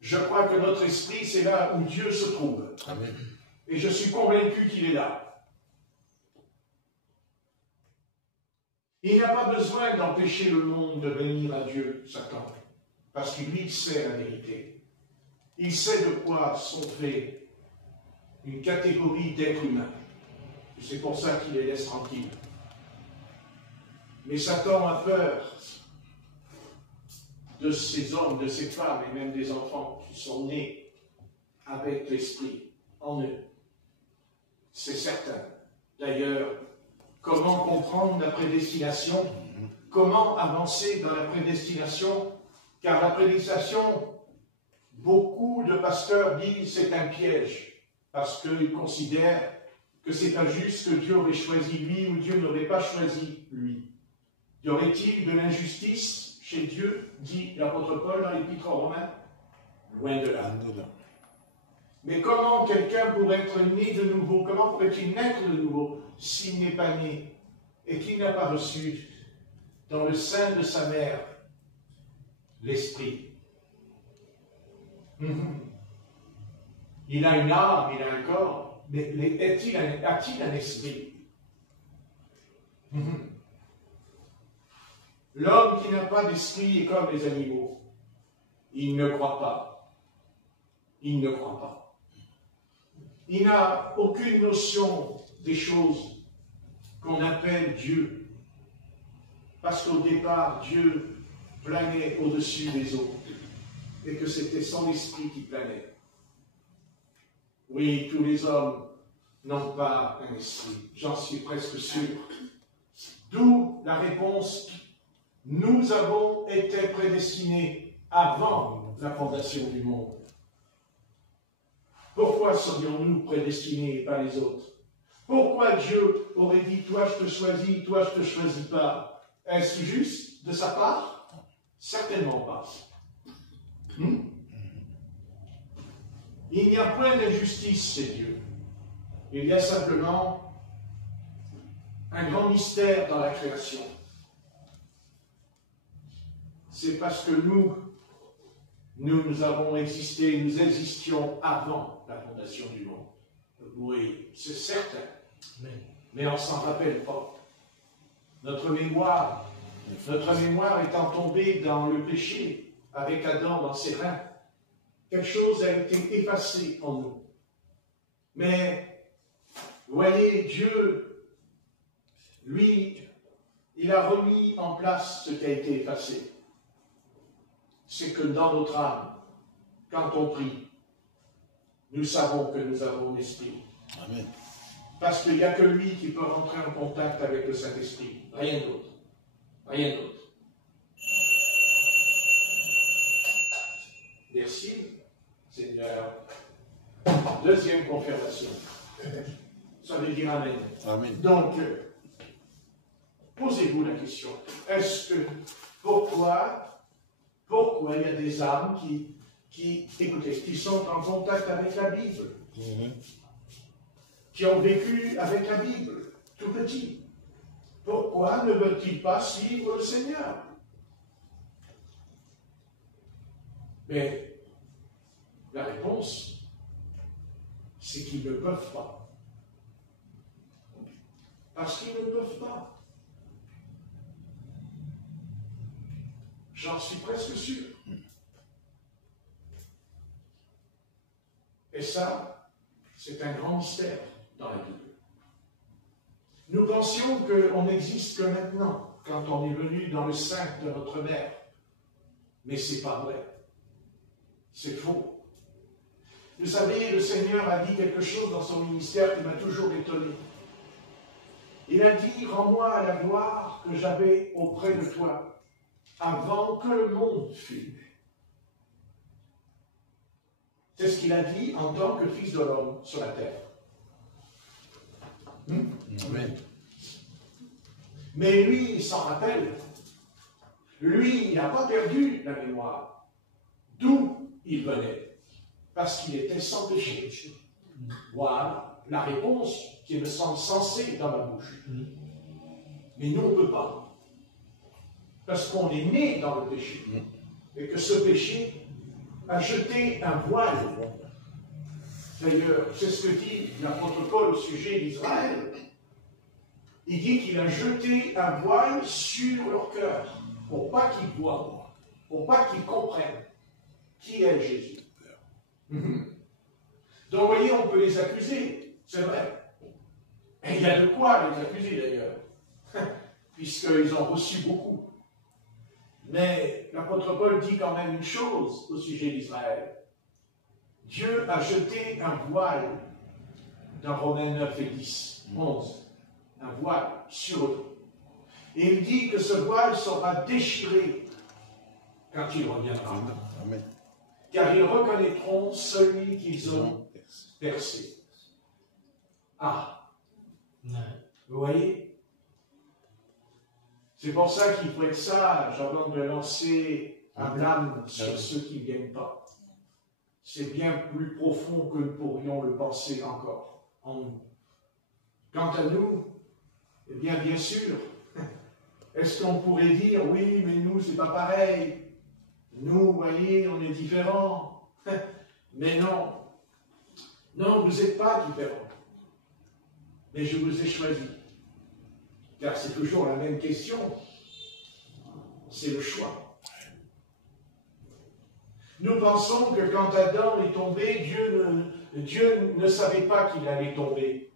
Je crois que notre esprit, c'est là où Dieu se trouve. Amen. Et je suis convaincu qu'il est là. Il n'a pas besoin d'empêcher le monde de venir à Dieu, Satan, parce qu'il lui sait la vérité. Il sait de quoi sont faits une catégorie d'êtres humains. C'est pour ça qu'il les laisse tranquilles. Mais Satan a peur de ces hommes, de ces femmes et même des enfants qui sont nés avec l'esprit en eux. C'est certain. D'ailleurs, comment comprendre la prédestination? Comment avancer dans la prédestination? Car la prédestination, beaucoup de pasteurs disent c'est un piège, parce qu'ils considèrent que c'est pas juste que Dieu aurait choisi lui ou Dieu n'aurait pas choisi lui. Y aurait-il de l'injustice chez Dieu, dit l'apôtre Paul dans l'Épître aux Romains? Loin de là. Mais comment quelqu'un pourrait être né de nouveau? Comment pourrait-il naître de nouveau s'il n'est pas né et qu'il n'a pas reçu dans le sein de sa mère l'esprit? Il a une âme, il a un corps, mais a-t-il un esprit? L'homme qui n'a pas d'esprit est comme les animaux. il ne croit pas. Il ne croit pas. Il n'a aucune notion des choses qu'on appelle Dieu. Parce qu'au départ, Dieu planait au-dessus des eaux. Et que c'était son esprit qui planait. Oui, tous les hommes n'ont pas un esprit. J'en suis presque sûr. D'où la réponse. Nous avons été prédestinés avant la fondation du monde. Pourquoi serions-nous prédestinés et pas les autres? Pourquoi Dieu aurait dit, toi je te choisis, toi je te choisis pas? Est-ce juste de sa part? Certainement pas. Il n'y a point d'injustice chez Dieu. Il y a simplement un grand mystère dans la création. C'est parce que nous avons existé, nous existions avant la fondation du monde. Oui, c'est certain. Mais on ne s'en rappelle pas. Notre mémoire étant tombée dans le péché, avec Adam dans ses reins, quelque chose a été effacé en nous. Mais, vous voyez, Dieu, lui, il a remis en place ce qui a été effacé. C'est que dans notre âme, quand on prie, nous savons que nous avons l'Esprit. Amen. Parce qu'il n'y a que lui qui peut rentrer en contact avec le Saint-Esprit. Rien d'autre. Rien d'autre. Merci, Seigneur. Deuxième confirmation. Ça veut dire Amen. Amen. Donc, posez-vous la question. Est-ce que, pourquoi il y a des âmes qui sont en contact avec la Bible, qui ont vécu avec la Bible, tout petit? Pourquoi ne veulent-ils pas suivre le Seigneur? Mais la réponse, c'est qu'ils ne peuvent pas. Parce qu'ils ne peuvent pas. J'en suis presque sûr. Et ça, c'est un grand mystère dans la Bible. Nous pensions qu'on n'existe que maintenant, quand on est venu dans le sein de notre mère. Mais ce n'est pas vrai. C'est faux. Vous savez, le Seigneur a dit quelque chose dans son ministère qui m'a toujours étonné. Il a dit, rends-moi la gloire que j'avais auprès de toi, avant que le monde fût. C'est ce qu'il a dit en tant que fils de l'homme sur la terre. Amen. Mais lui, il s'en rappelle. Lui, il n'a pas perdu la mémoire. D'où il venait. Parce qu'il était sans péché. Voilà la réponse qui me semble sensée dans ma bouche. Mais nous, on ne peut pas. Parce qu'on est né dans le péché. Et que ce péché a jeté un voile. D'ailleurs, c'est ce que dit l'apôtre Paul au sujet d'Israël. Il dit qu'il a jeté un voile sur leur cœur, pour pas qu'ils voient, pour pas qu'ils comprennent qui est Jésus. Donc, vous voyez, on peut les accuser, c'est vrai. Et il y a de quoi les accuser, d'ailleurs, puisqu'ils ont reçu beaucoup. Mais l'apôtre Paul dit quand même une chose au sujet d'Israël. Dieu a jeté un voile dans Romains 9 et 10, 11. Un voile sur eux. Et il dit que ce voile sera déchiré quand il reviendra. Amen. Car ils reconnaîtront celui qu'ils ont percé. Ah, vous voyez? C'est pour ça qu'il faut être sage avant de lancer un blâme sur ceux qui ne viennent pas. C'est bien plus profond que nous pourrions le penser encore en nous. Quant à nous, eh bien sûr, est-ce qu'on pourrait dire, oui, mais nous, c'est pas pareil. Nous, vous voyez, on est différents. Mais non. Non, vous n'êtes pas différents. Mais je vous ai choisi. Car c'est toujours la même question. C'est le choix. Nous pensons que quand Adam est tombé, Dieu ne savait pas qu'il allait tomber.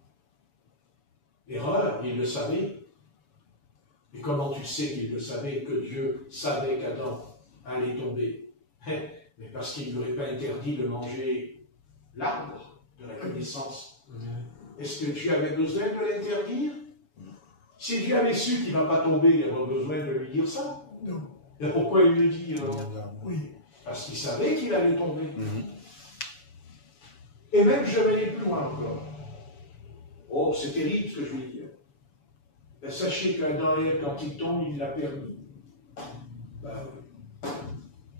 Erreur, il le savait. Et comment tu sais qu'il le savait, que Dieu savait qu'Adam allait tomber? Mais parce qu'il ne lui aurait pas interdit de manger l'arbre de la connaissance. Est-ce que Dieu avait besoin de l'interdire? Si Dieu avait su qu'il ne va pas tomber, il aurait besoin de lui dire ça? Non. Et pourquoi il le dit alors? Oui. Parce qu'il savait qu'il allait tomber. Et même, je vais aller plus loin encore. Oh, c'est terrible ce que je veux dire. Ben, sachez qu'Adam et Ève, quand il tombe, il l'a permis. Ben oui.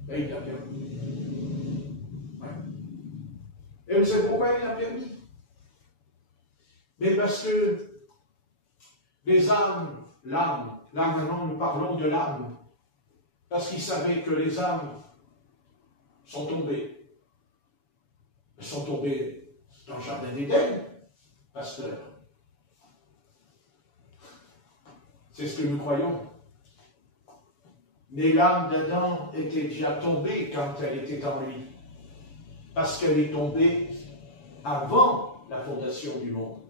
Ben, il l'a permis. Ouais. Et vous savez pourquoi il l'a permis? Mais parce que les âmes, l'âme, maintenant nous parlons de l'âme, parce qu'il savait que les âmes sont tombées. Elles sont tombées dans le jardin d'Éden, pasteur. C'est ce que nous croyons. Mais l'âme d'Adam était déjà tombée quand elle était en lui, parce qu'elle est tombée avant la fondation du monde.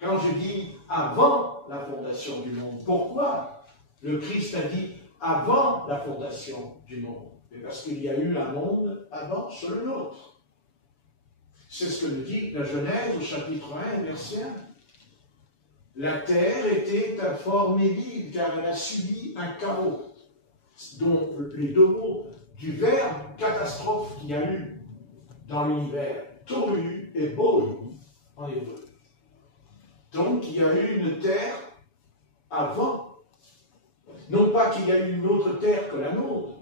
Quand je dis avant la fondation du monde, pourquoi le Christ a dit avant la fondation du monde? Mais parce qu'il y a eu un monde avant sur le nôtre. C'est ce que nous dit la Genèse au chapitre 1, verset 1. La terre était informe et vide, car elle a subi un chaos, dont les deux mots du verbe catastrophe qu'il y a eu dans l'univers, tohu et bohu en hébreu. Donc il y a eu une terre avant. Non pas qu'il y a eu une autre terre que la nôtre,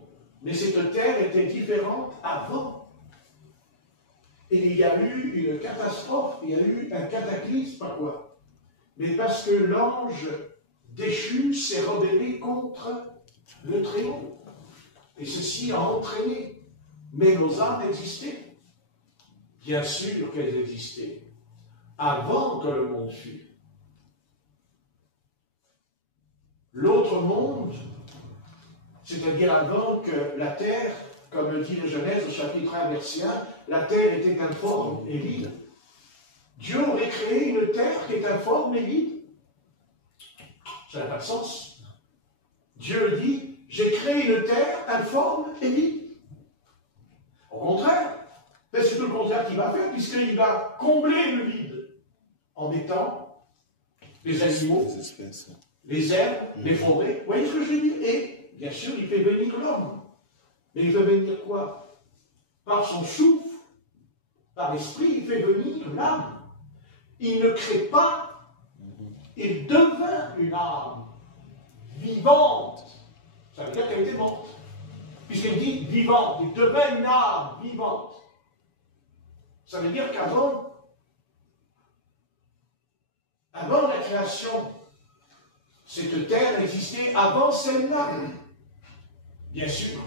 mais cette terre était différente avant. Et il y a eu une catastrophe, il y a eu un cataclysme, pas quoi? Mais parce que l'ange déchu s'est rebellé contre le Très-Haut. Et ceci a entraîné. Mais nos âmes existaient. Bien sûr qu'elles existaient. Avant que le monde fût. L'autre monde, c'est-à-dire avant que la terre, comme le dit le Genèse au chapitre 1, verset 1, la terre était informe et vide. Dieu aurait créé une terre qui est informe et vide. Ça n'a pas de sens. Dieu dit, j'ai créé une terre informe et vide. Au contraire, c'est tout le contraire qu'il va faire, puisqu'il va combler le vide en mettant les animaux, les herbes, les forêts. Vous voyez ce que je veux dire? Et, bien sûr, il fait venir l'homme. Mais il fait venir quoi? Par son souffle, par l'esprit, il fait venir l'âme. Il ne crée pas, il devint une âme vivante. Ça veut dire qu'elle était morte. Puisqu'il dit vivante, il devint une âme vivante. Ça veut dire qu'avant la création, cette terre existait avant celle-là. Bien sûr.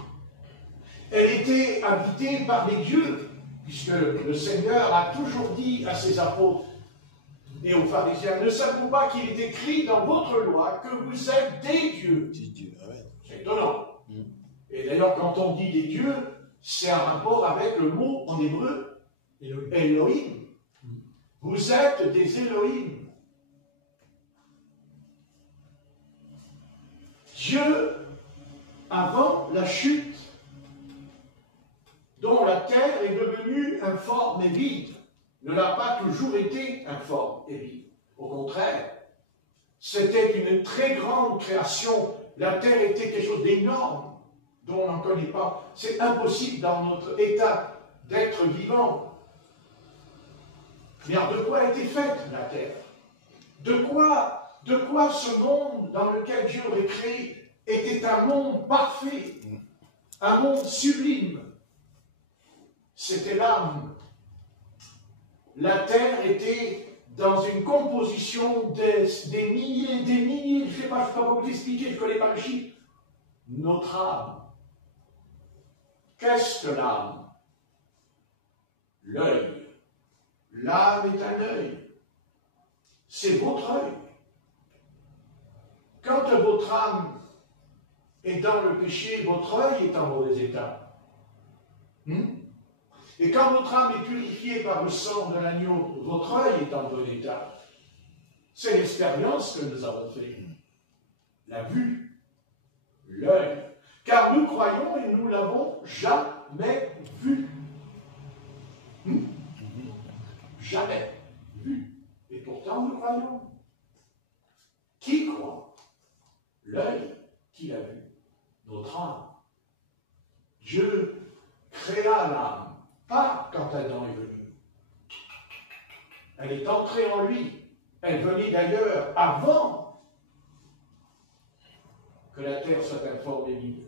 Elle était habitée par les dieux, puisque le Seigneur a toujours dit à ses apôtres et aux pharisiens, ne savez-vous pas qu'il est écrit dans votre loi que vous êtes des dieux? C'est étonnant. Et d'ailleurs, quand on dit des dieux, c'est un rapport avec le mot en hébreu, Elohim. Vous êtes des Elohim. Dieu, avant la chute, dont la terre est devenue informe et vide, ne l'a pas toujours été informe et vide. Au contraire, c'était une très grande création. La terre était quelque chose d'énorme, dont on n'en connaît pas. C'est impossible dans notre état d'être vivant. Mais alors, de quoi a été faite la terre? De quoi ce monde dans lequel Dieu aurait créé était un monde parfait, un monde sublime? C'était l'âme. La terre était dans une composition des milliers, je ne sais pas comment vous expliquer, je ne connais pas le chiffre. Notre âme. Qu'est-ce que l'âme? L'œil. L'âme est un œil. C'est votre œil. Quand votre âme est dans le péché, votre œil est en mauvais état. Et quand votre âme est purifiée par le sang de l'agneau, votre œil est en bon état. C'est l'expérience que nous avons faite. La vue, l'œil. Car nous croyons et nous l'avons jamais vu. Jamais vu. Et pourtant nous croyons. Qui croit? L'œil qui l'a vu. Notre âme. Dieu créa l'âme, pas quand Adam est venu. Elle est entrée en lui. Elle venait d'ailleurs avant que la terre soit informe et vide.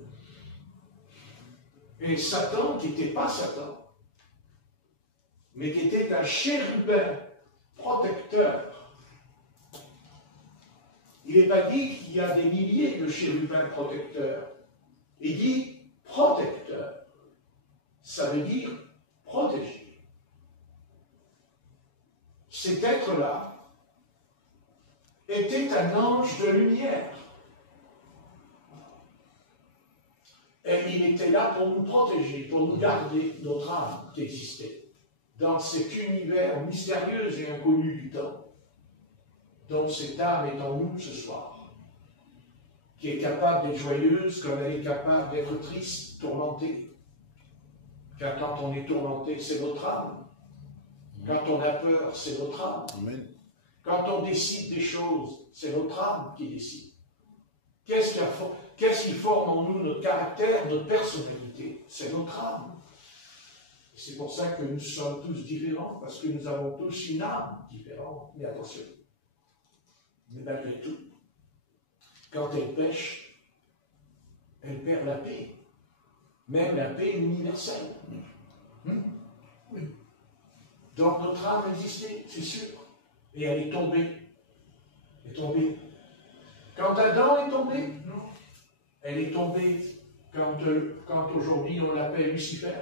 Et Satan, qui n'était pas Satan, mais qui était un chérubin protecteur. Il n'est pas dit qu'il y a des milliers de chérubins protecteurs. Il dit protecteur. Ça veut dire protéger. Cet être-là était un ange de lumière. Et il était là pour nous protéger, pour nous garder notre âme qui existait dans cet univers mystérieux et inconnu du temps, dont cette âme est en nous ce soir, qui est capable d'être joyeuse comme elle est capable d'être triste, tourmentée. Car quand on est tourmenté, c'est notre âme. Quand on a peur, c'est notre âme. Amen. Quand on décide des choses, c'est notre âme qui décide. Qu'est-ce qui forme en nous notre caractère, notre personnalité? C'est notre âme. Et c'est pour ça que nous sommes tous différents, parce que nous avons tous une âme différente. Mais attention, mais malgré tout, quand elle pêche, elle perd la paix. Même la paix universelle. Oui. Donc notre âme existait, c'est sûr. Et elle est tombée. Elle est tombée. Quand Adam est tombé, non. Elle est tombée quand aujourd'hui on l'appelle Lucifer.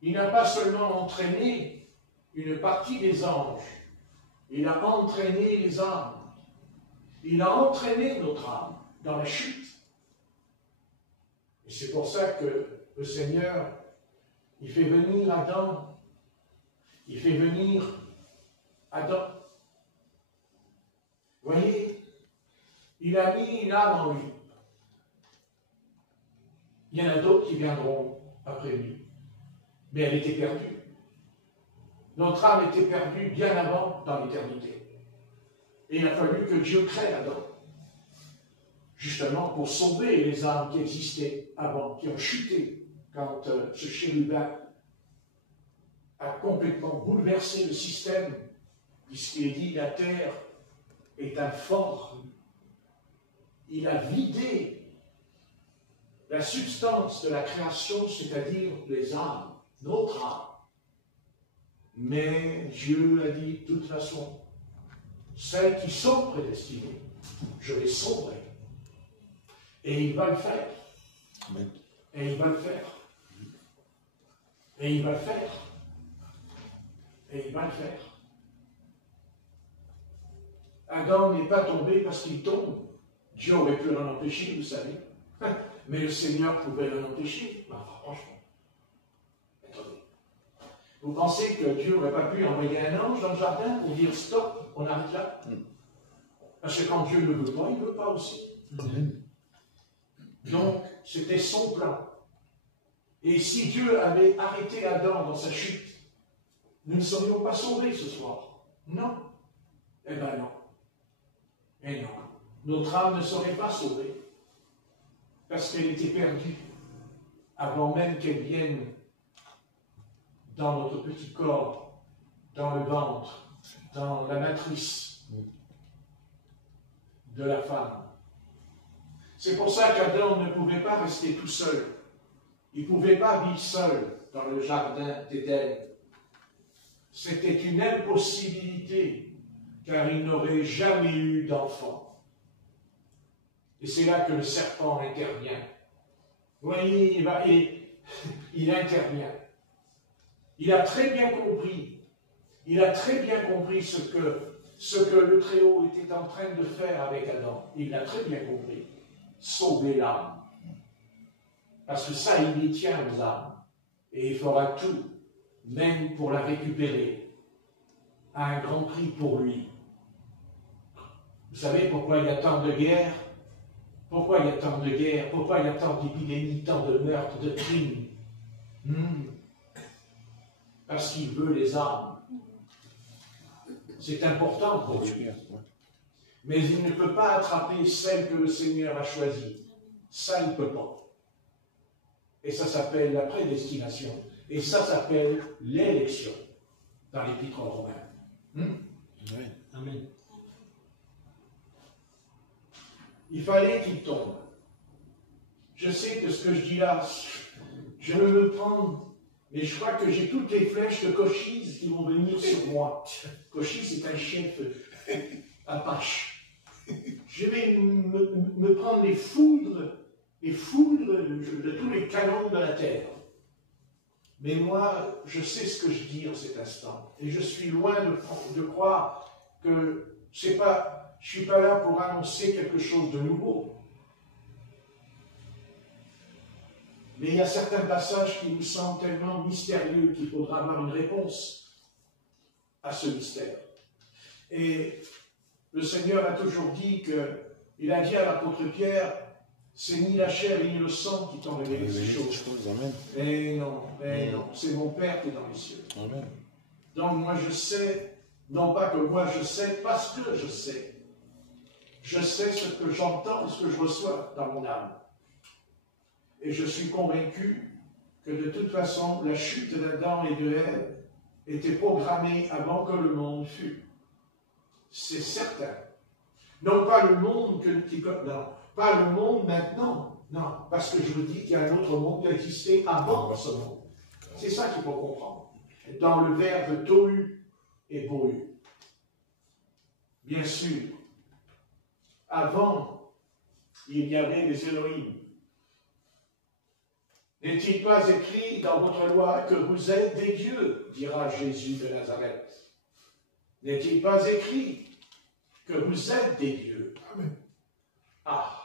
Il n'a pas seulement entraîné une partie des anges, il a entraîné les âmes. Il a entraîné notre âme dans la chute. Et c'est pour ça que le Seigneur, il fait venir Adam. Il fait venir Adam. Vous voyez, il a mis une âme en lui. Il y en a d'autres qui viendront après lui. Mais elle était perdue. Notre âme était perdue bien avant dans l'éternité. Et il a fallu que Dieu crée Adam. Justement pour sauver les âmes qui existaient avant, qui ont chuté quand ce chérubin a complètement bouleversé le système, puisqu'il est dit la terre est informe. Il a vidé la substance de la création, c'est-à-dire les âmes, notre âme. Mais Dieu a dit de toute façon, celles qui sont prédestinées, je les sauverai. Et il va le faire. Amen. Et il va le faire. Et il va le faire. Et il va le faire. Adam n'est pas tombé parce qu'il tombe. Dieu aurait pu l'en empêcher, vous savez. Mais le Seigneur pouvait l'en empêcher. Enfin, franchement. Attendez. Vous pensez que Dieu n'aurait pas pu envoyer un ange dans le jardin pour dire stop, on arrête là? Parce que quand Dieu ne veut pas, il ne veut pas aussi. Donc, c'était son plan. Et si Dieu avait arrêté Adam dans sa chute, nous ne serions pas sauvés ce soir. Non. Eh bien non. Et non. Notre âme ne serait pas sauvée. Parce qu'elle était perdue avant même qu'elle vienne dans notre petit corps, dans le ventre, dans la matrice de la femme. C'est pour ça qu'Adam ne pouvait pas rester tout seul. Il ne pouvait pas vivre seul dans le jardin d'Éden. C'était une impossibilité, car il n'aurait jamais eu d'enfant. Et c'est là que le serpent intervient. Vous voyez, il intervient. Il a très bien compris. Il a très bien compris ce que le Très-Haut était en train de faire avec Adam. Il l'a très bien compris. sauver l'âme. Parce que ça, il y tient aux âmes. Et il fera tout, même pour la récupérer, à un grand prix pour lui. Vous savez pourquoi il y a tant de guerres? Pourquoi il y a tant de guerres? Pourquoi il y a tant d'épidémies, tant de meurtres, de crimes? Parce qu'il veut les âmes. C'est important pour lui. Mais il ne peut pas attraper celle que le Seigneur a choisie. Ça, il ne peut pas. Et ça s'appelle la prédestination. Et ça s'appelle l'élection dans l'Épître aux Romains. Amen. Il fallait qu'il tombe. Je sais que ce que je dis là, je vais me prendre, mais je crois que j'ai toutes les flèches de Cochise qui vont venir sur moi. Cochise est un chef apache. Je vais me prendre les foudres de tous les canons de la terre. Mais moi, je sais ce que je dis en cet instant. Et je suis loin de croire que c'est pas, je ne suis pas là pour annoncer quelque chose de nouveau. Mais il y a certains passages qui nous semblent tellement mystérieux qu'il faudra avoir une réponse à ce mystère. Et le Seigneur a toujours dit il a dit à l'apôtre Pierre, c'est ni la chair ni le sang qui t'ont révélé ces choses. Mais non, c'est mon Père qui est dans les cieux. Amen. Donc moi je sais, non pas que moi je sais, parce que je sais. Je sais ce que j'entends, ce que je reçois dans mon âme. Et je suis convaincu que de toute façon, la chute d'Adam et de Ève était programmée avant que le monde fût. C'est certain. Non pas le monde pas le monde maintenant. Non, parce que je vous dis qu'il y a un autre monde qui a existé avant ce monde. C'est ça qu'il faut comprendre. Dans le verbe tohu et bohu. Bien sûr, avant, il y avait des Elohim. N'est-il pas écrit dans votre loi que vous êtes des dieux, dira Jésus de Nazareth? N'est-il pas écrit que vous êtes des dieux? Amen. Ah!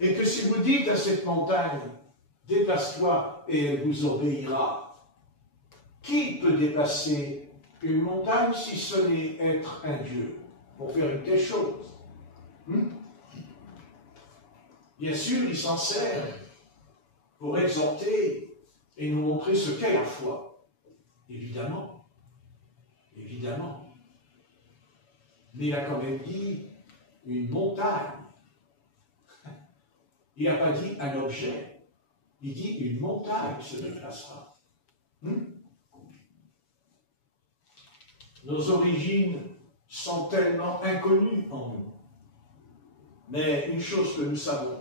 Et que si vous dites à cette montagne, déplace-toi et elle vous obéira. Qui peut dépasser une montagne si ce n'est être un Dieu pour faire une telle chose? Bien sûr, il s'en sert pour exhorter et nous montrer ce qu'est la foi. Évidemment. Évidemment. Mais il a quand même dit une montagne. Il n'a pas dit un objet. Il dit une montagne se déplacera. Nos origines sont tellement inconnues en nous. Mais une chose que nous savons,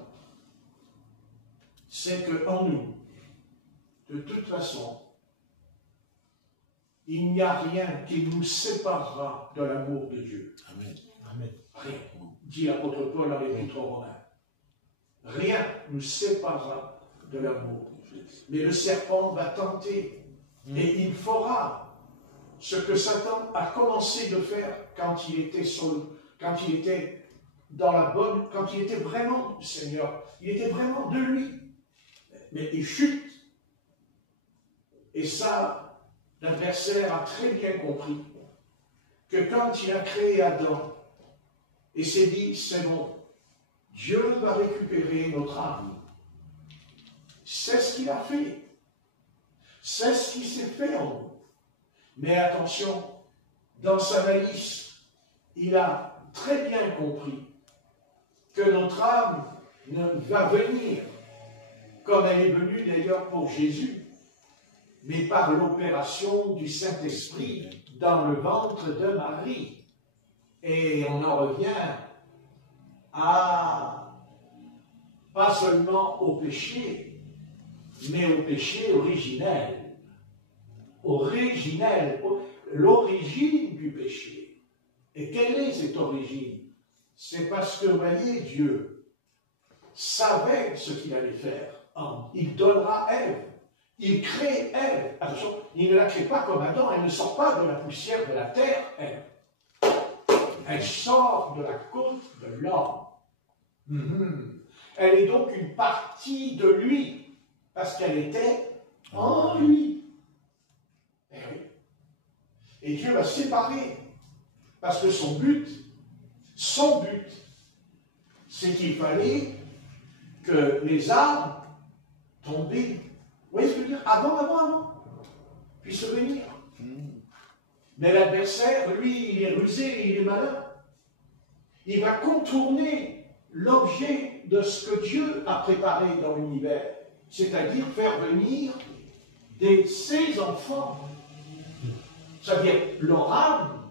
c'est qu'en nous, de toute façon, il n'y a rien qui nous séparera de l'amour de Dieu. Amen. Amen. Rien, dit l'apôtre Paul dans l'Épître aux Romains. Rien nous séparera de l'amour. Mais le serpent va tenter et il fera ce que Satan a commencé de faire quand il était dans la bonne, quand il était vraiment du Seigneur, il était vraiment de lui. Mais il chute. Et ça, l'adversaire a très bien compris que quand il a créé Adam et s'est dit, c'est bon, Dieu va récupérer notre âme. C'est ce qu'il a fait. C'est ce qui s'est fait en nous. Mais attention, dans sa malice, il a très bien compris que notre âme ne va venir, comme elle est venue d'ailleurs pour Jésus, mais par l'opération du Saint-Esprit dans le ventre de Marie. Et on en revient pas seulement au péché, mais au péché originel. Originel, l'origine du péché. Et quelle est cette origine? C'est parce que, vous voyez, Dieu savait ce qu'il allait faire. Il donnera Ève. Il crée Ève. Attention, il ne la crée pas comme Adam, elle ne sort pas de la poussière de la terre, Ève. Elle sort de la côte de l'homme. Elle est donc une partie de lui, parce qu'elle était en lui. Eh oui. Et Dieu l'a séparée, parce que son but, c'est qu'il fallait que les âmes tombées, vous voyez ce que je veux dire, avant, puissent venir. Mais l'adversaire, lui, il est rusé, il est malin. Il va contourner l'objet de ce que Dieu a préparé dans l'univers, c'est-à-dire faire venir ses enfants. C'est-à-dire leur âme,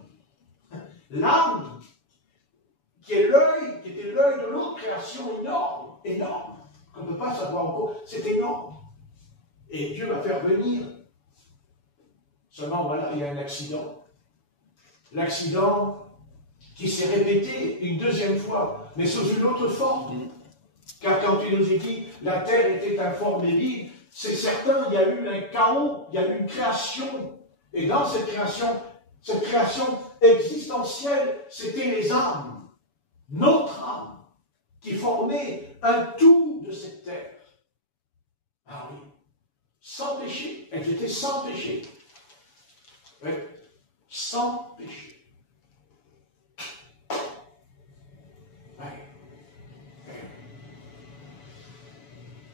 l'âme, qui était l'œil de l'autre création énorme, qu'on ne peut pas savoir encore, c'est énorme. Et Dieu va faire venir. Seulement, voilà, il y a un accident. L'accident qui s'est répété une deuxième fois, mais sous une autre forme. Car quand il nous est dit, la terre était informe et vide, c'est certain, il y a eu un chaos, il y a eu une création. Et dans cette création existentielle, c'était les âmes, notre âme, qui formait un tout de cette terre. Ah oui, sans péché, elles étaient sans péché. Oui, sans péché.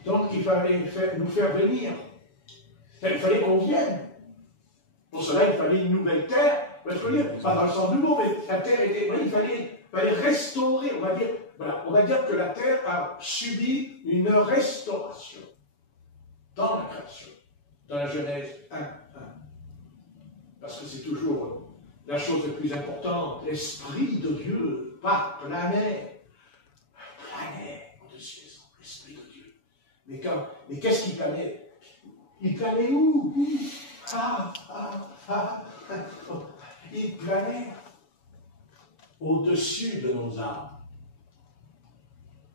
Donc il fallait nous faire venir. Il fallait qu'on vienne. Pour cela, il fallait une nouvelle terre. Pas dans le sens du mot, mais la terre était. Oui, il fallait restaurer. On va dire que la terre a subi une restauration dans la création, dans la Genèse 1. Parce que c'est toujours la chose la plus importante. L'Esprit de Dieu planait au-dessus des hommes, l'Esprit de Dieu. Mais qu'est-ce qu'il planait? Il planait où? Il planait au-dessus de nos âmes.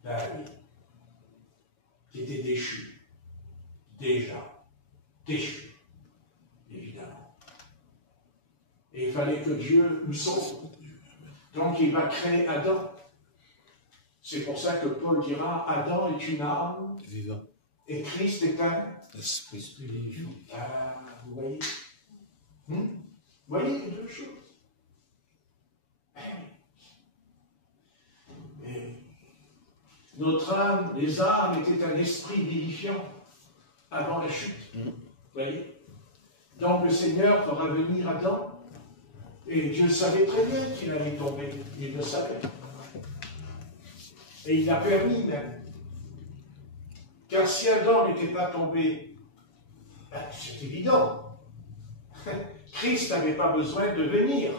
Ben oui, qui étaient déchus, déjà, déchus, évidemment. Et il fallait que Dieu nous sauve. Donc il va créer Adam. C'est pour ça que Paul dira, Adam est une âme vivant. Et Christ est un esprit vivant. Ah, vous voyez? Vous voyez les deux choses? Notre âme, les âmes étaient un esprit vivifiant avant la chute. Vous voyez? Donc le Seigneur fera venir Adam. Et Dieu savait très bien qu'il allait tomber. Il le savait. Et il l'a permis même. Car si Adam n'était pas tombé, c'est évident. Christ n'avait pas besoin de venir.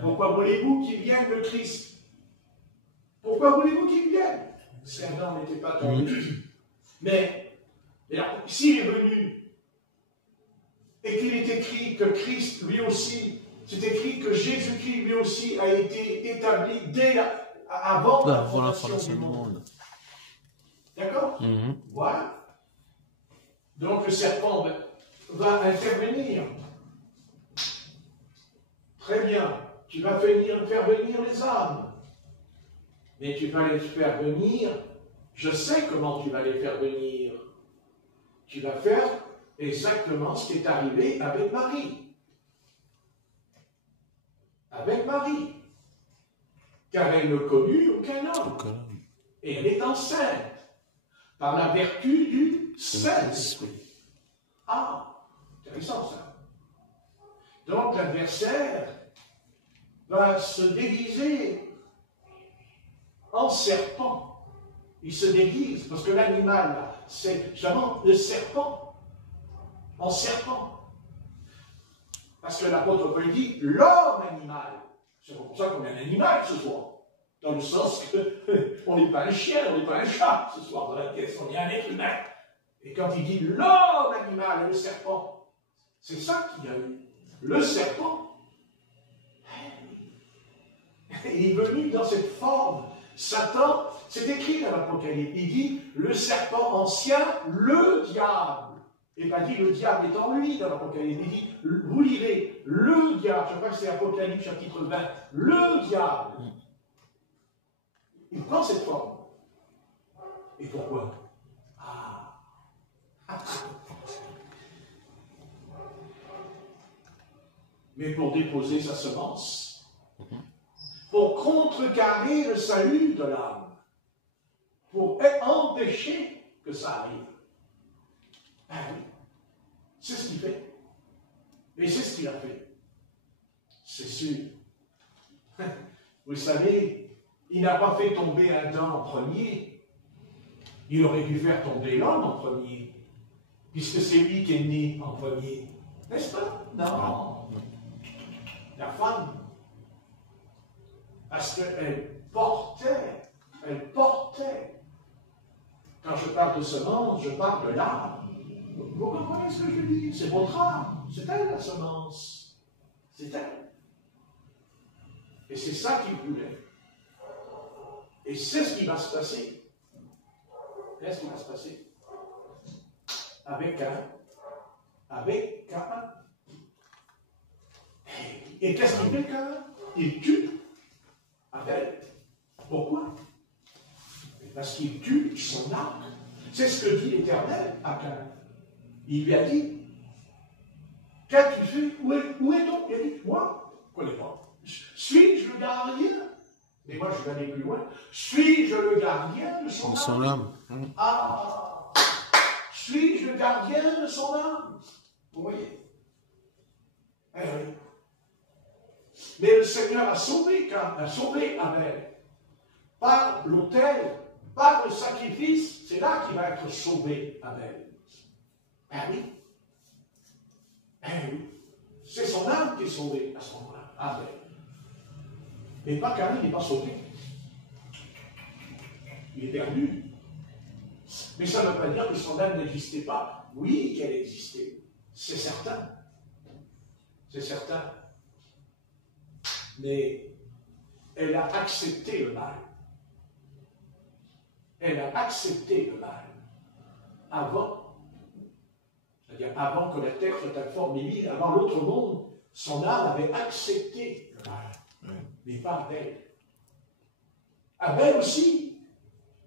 Pourquoi voulez-vous qu'il vienne le Christ? Pourquoi voulez-vous qu'il vienne si Adam n'était pas tombé? Mais s'il est venu et qu'il est écrit que Christ lui aussi, c'est écrit que Jésus-Christ lui aussi a été établi avant la fondation du monde. D'accord? Voilà. Donc le serpent va intervenir. Très bien. Tu vas faire venir les âmes. Mais tu vas les faire venir. Je sais comment tu vas les faire venir. Tu vas faire exactement ce qui est arrivé avec Marie. Avec Marie. Car elle ne connut aucun homme. Et elle est enceinte. Par la vertu du Saint-Esprit. Ah, intéressant ça. Donc l'adversaire va se déguiser en serpent. Il se déguise, parce que l'animal, c'est justement le serpent. En serpent. Parce que l'apôtre Paul dit l'homme animal. C'est pour ça qu'on est un animal ce soir. Dans le sens qu'on n'est pas un chien, on n'est pas un chat ce soir dans la pièce, on est un être humain. Et quand il dit l'homme animal et le serpent, c'est ça qu'il y a eu. Le serpent, il est venu dans cette forme. Satan, c'est écrit dans l'Apocalypse, il dit le serpent ancien, le diable. Et pas dit le diable est en lui dans l'Apocalypse. Il dit, vous lirez, le diable, je crois que c'est Apocalypse chapitre 20, le diable. Il prend cette forme. Et pourquoi? Ah. Mais pour déposer sa semence, pour contrecarrer le salut de l'âme, pour empêcher que ça arrive. Ah oui, c'est ce qu'il fait. Et c'est ce qu'il a fait. C'est sûr. Vous savez, il n'a pas fait tomber Adam en premier. Il aurait dû faire tomber l'homme en premier, puisque c'est lui qui est né en premier. N'est-ce pas? Non. La femme. Parce qu'elle portait. Quand je parle de semence, je parle de l'âme. Vous comprenez ce que je dis? C'est votre âme. C'est elle la semence. C'est elle. Et c'est ça qu'il voulait. Et c'est ce qui va se passer. Qu'est-ce qui va se passer? Avec Caïn. Avec Caïn. Et qu'est-ce qu'il fait, Caïn? Il tue Abel. Pourquoi? Parce qu'il tue son âme. C'est ce que dit l'Éternel à Caïn. Il lui a dit, qu'as-tu fait? Où est ton? Il a dit, moi, je ne connais pas. Suis-je le gardien? Mais moi, je vais aller plus loin. Suis-je le gardien de son âme? Ah! Suis-je le gardien de son âme? Vous voyez? Eh oui. Mais le Seigneur a sauvé Abel. Par l'autel, par le sacrifice, c'est là qu'il va être sauvé, Abel. Eh oui. Eh oui. C'est son âme qui est sauvée à ce moment-là, Abel. Mais pas Caïn, il n'est pas sauvé. Il est perdu. Mais ça ne veut pas dire que son âme n'existait pas. Oui, qu'elle existait. C'est certain. C'est certain. Mais elle a accepté le mal. Elle a accepté le mal. Avant. C'est-à-dire avant que la terre soit informe et avant l'autre monde, son âme avait accepté le mal. Mais pas Abel. Abel aussi,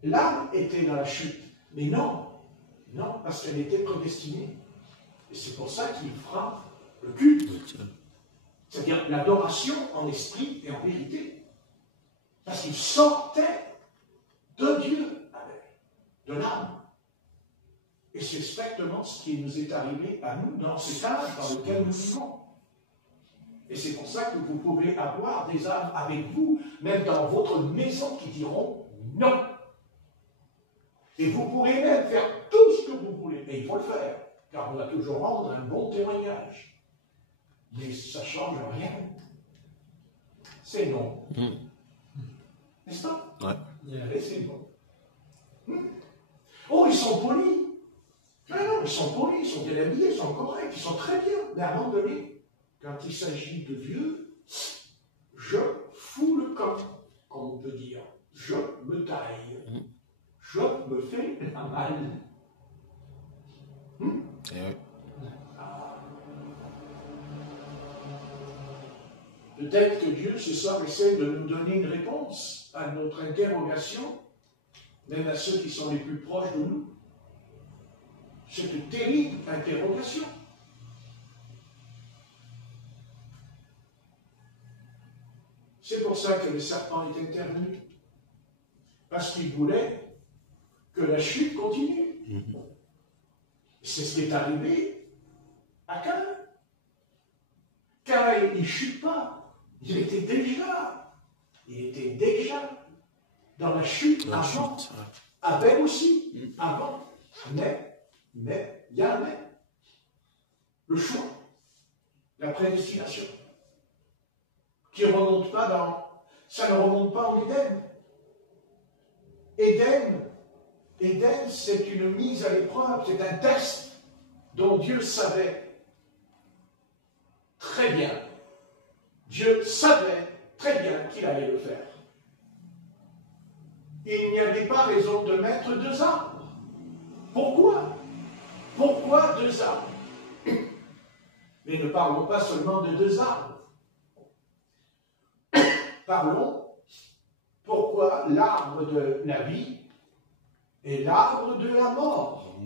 l'âme était dans la chute. Mais non, parce qu'elle était prédestinée. Et c'est pour ça qu'il fera le culte. C'est-à-dire l'adoration en esprit et en vérité. Parce qu'il sortait de Dieu, Abel, de l'âme. Et c'est exactement ce qui nous est arrivé à nous dans cet âge dans lequel nous vivons. Et c'est pour ça que vous pouvez avoir des âmes avec vous, même dans votre maison, qui diront non. Et vous pourrez même faire tout ce que vous voulez. Et il faut le faire, car on va toujours rendre un bon témoignage. Mais ça ne change rien. C'est non. N'est-ce pas? Ouais. Et c'est non. Oh, ils sont polis. Non, ils sont polis, ils sont bien habillés, ils sont corrects, ils sont très bien. Mais à un moment donné, quand il s'agit de Dieu, je fous le camp, comme on peut dire. Je me taille. Je me fais la malle. Peut-être que Dieu, ce soir, essaie de nous donner une réponse à notre interrogation, même à ceux qui sont les plus proches de nous. Cette terrible interrogation. C'est pour ça que le serpent est intervenu. Parce qu'il voulait que la chute continue. C'est ce qui est arrivé à Caïn. Caïn, il ne chute pas. Il était déjà dans la chute avant. Abel aussi, avant. Mais, il y a un mais. Le choix, la prédestination, qui ne remonte pas ça ne remonte pas en Éden. Éden, c'est une mise à l'épreuve, c'est un test dont Dieu savait très bien. Dieu savait très bien qu'il allait le faire. Il n'y avait pas raison de mettre 2 arbres. Pourquoi? Pourquoi 2 arbres? Mais ne parlons pas seulement de 2 arbres. Parlons pourquoi l'arbre de la vie et l'arbre de la mort.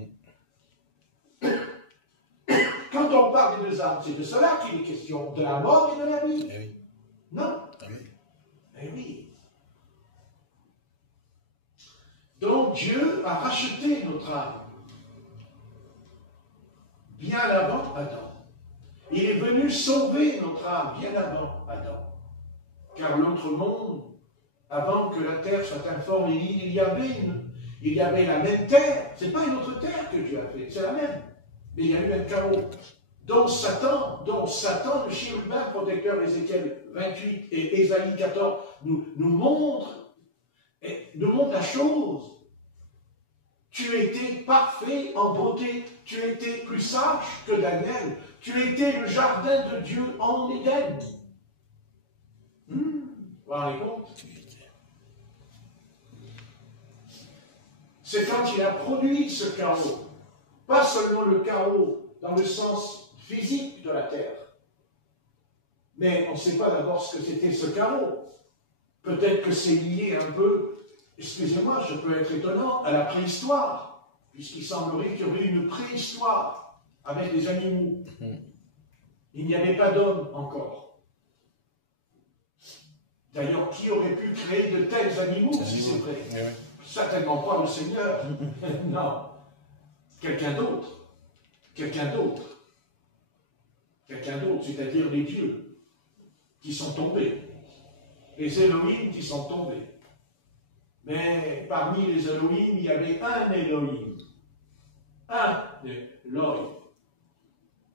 Quand on parle des deux arbres, c'est de cela qu'il est question, de la mort et de la vie. Eh oui. Non? Amen. Eh oui. Donc Dieu a racheté notre âme bien avant Adam. Il est venu sauver notre âme bien avant Adam. Car l'autre monde, avant que la terre soit informe, il y avait la même terre. Ce n'est pas une autre terre que Dieu a fait, c'est la même. Mais il y a eu un chaos. Dont Satan, le chérubin protecteur, Ézéchiel 28 et Ésaïe 14, nous montre la chose. Tu étais parfait en beauté, tu étais plus sage que Daniel, tu étais le jardin de Dieu en Éden. Vous vous rendez compte? C'est quand il a produit ce chaos, pas seulement le chaos dans le sens physique de la terre, mais on ne sait pas d'abord ce que c'était ce chaos. Peut-être que c'est lié un peu, excusez-moi, je peux être étonnant, à la préhistoire, puisqu'il semblerait qu'il y aurait une préhistoire avec les animaux. Il n'y avait pas d'homme encore. D'ailleurs, qui aurait pu créer de tels animaux, si c'est vrai? Oui. Certainement pas le Seigneur. Non. Quelqu'un d'autre. Quelqu'un d'autre. Quelqu'un d'autre, c'est-à-dire les dieux qui sont tombés. Les Elohim qui sont tombés. Mais parmi les Elohim, il y avait un Elohim. Un Elohim.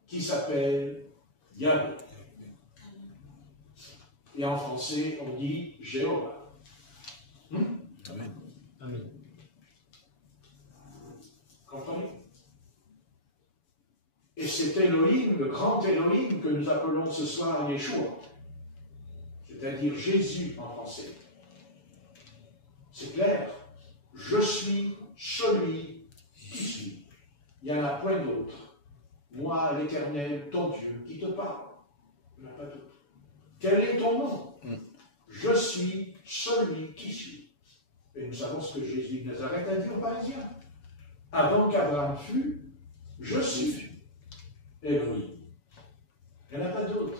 Qui s'appelle Yahweh. Et en français, on dit Jéhovah. Amen. Amen. Comprenez? Et c'est Elohim, le grand Elohim que nous appelons ce soir Yeshua, c'est-à-dire Jésus en français. C'est clair. Je suis celui qui suis. Il n'y en a point d'autre. Moi, l'Éternel, ton Dieu, qui te parle. Il n'y en a pas d'autre. Quel est ton nom? Je suis celui qui suis. Et nous savons ce que Jésus de Nazareth a dit aux Parisiens. Avant qu'Abraham fût, je suis Elohim. Il n'y en a pas d'autre.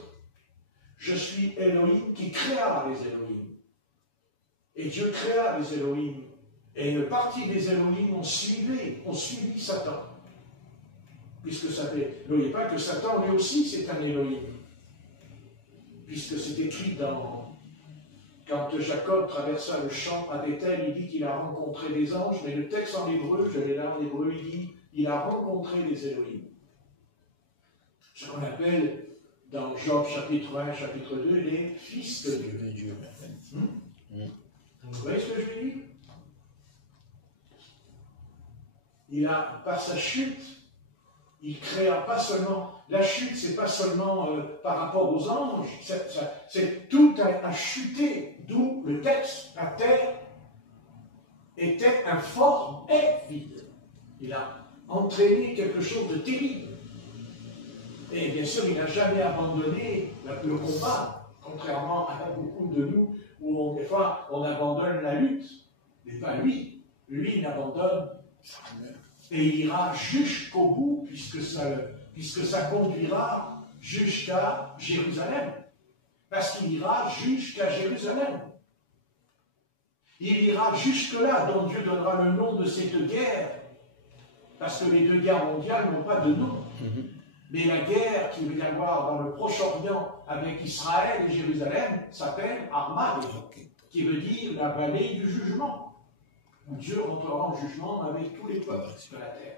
Je suis Elohim qui créa les Elohim. Et Dieu créa les Elohim. Et une partie des Elohim ont suivi Satan. Puisque ça fait. N'oubliez pas que Satan, lui aussi, c'est un Elohim. Puisque c'est écrit quand Jacob traversa le champ à Bethel, il dit qu'il a rencontré des anges, mais le texte en hébreu, je l'ai là en hébreu, il dit il a rencontré des Elohim. Ce qu'on appelle dans Job chapitre 1, chapitre 2, les fils de Dieu. Vous voyez ce que je veux dire? Il a, par sa chute, il créa pas seulement. La chute, c'est pas seulement par rapport aux anges, c'est tout a chuté, d'où le texte, la terre était informe et vide. Il a entraîné quelque chose de terrible. Et bien sûr, il n'a jamais abandonné le combat, contrairement à beaucoup de nous, où des fois on abandonne la lutte. Mais pas lui. Lui, il abandonne. Et il ira jusqu'au bout, puisque ça conduira jusqu'à Jérusalem. Parce qu'il ira jusqu'à Jérusalem. Il ira jusque-là, dont Dieu donnera le nom de ces deux guerres. Parce que les deux guerres mondiales n'ont pas de nom. Mais la guerre qu'il va y avoir dans le Proche-Orient avec Israël et Jérusalem s'appelle Armageddon, qui veut dire la vallée du jugement. Où Dieu rentrera en jugement avec tous les peuples de la terre.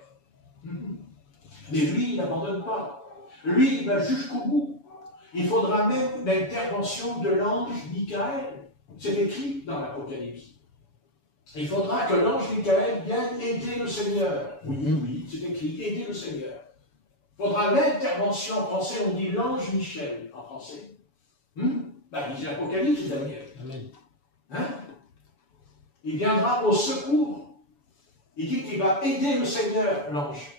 Mais lui, il n'abandonne pas. Lui, il va jusqu'au bout. Il faudra même l'intervention de l'ange Michael. C'est écrit dans l'Apocalypse. Il faudra que l'ange Michael vienne aider le Seigneur. Oui, c'est écrit, aider le Seigneur. Il faudra l'intervention, en français, on dit l'ange Michel, en français. Il dit l'Apocalypse, Daniel. Amen. Hein? Il viendra au secours. Il dit qu'il va aider le Seigneur, l'ange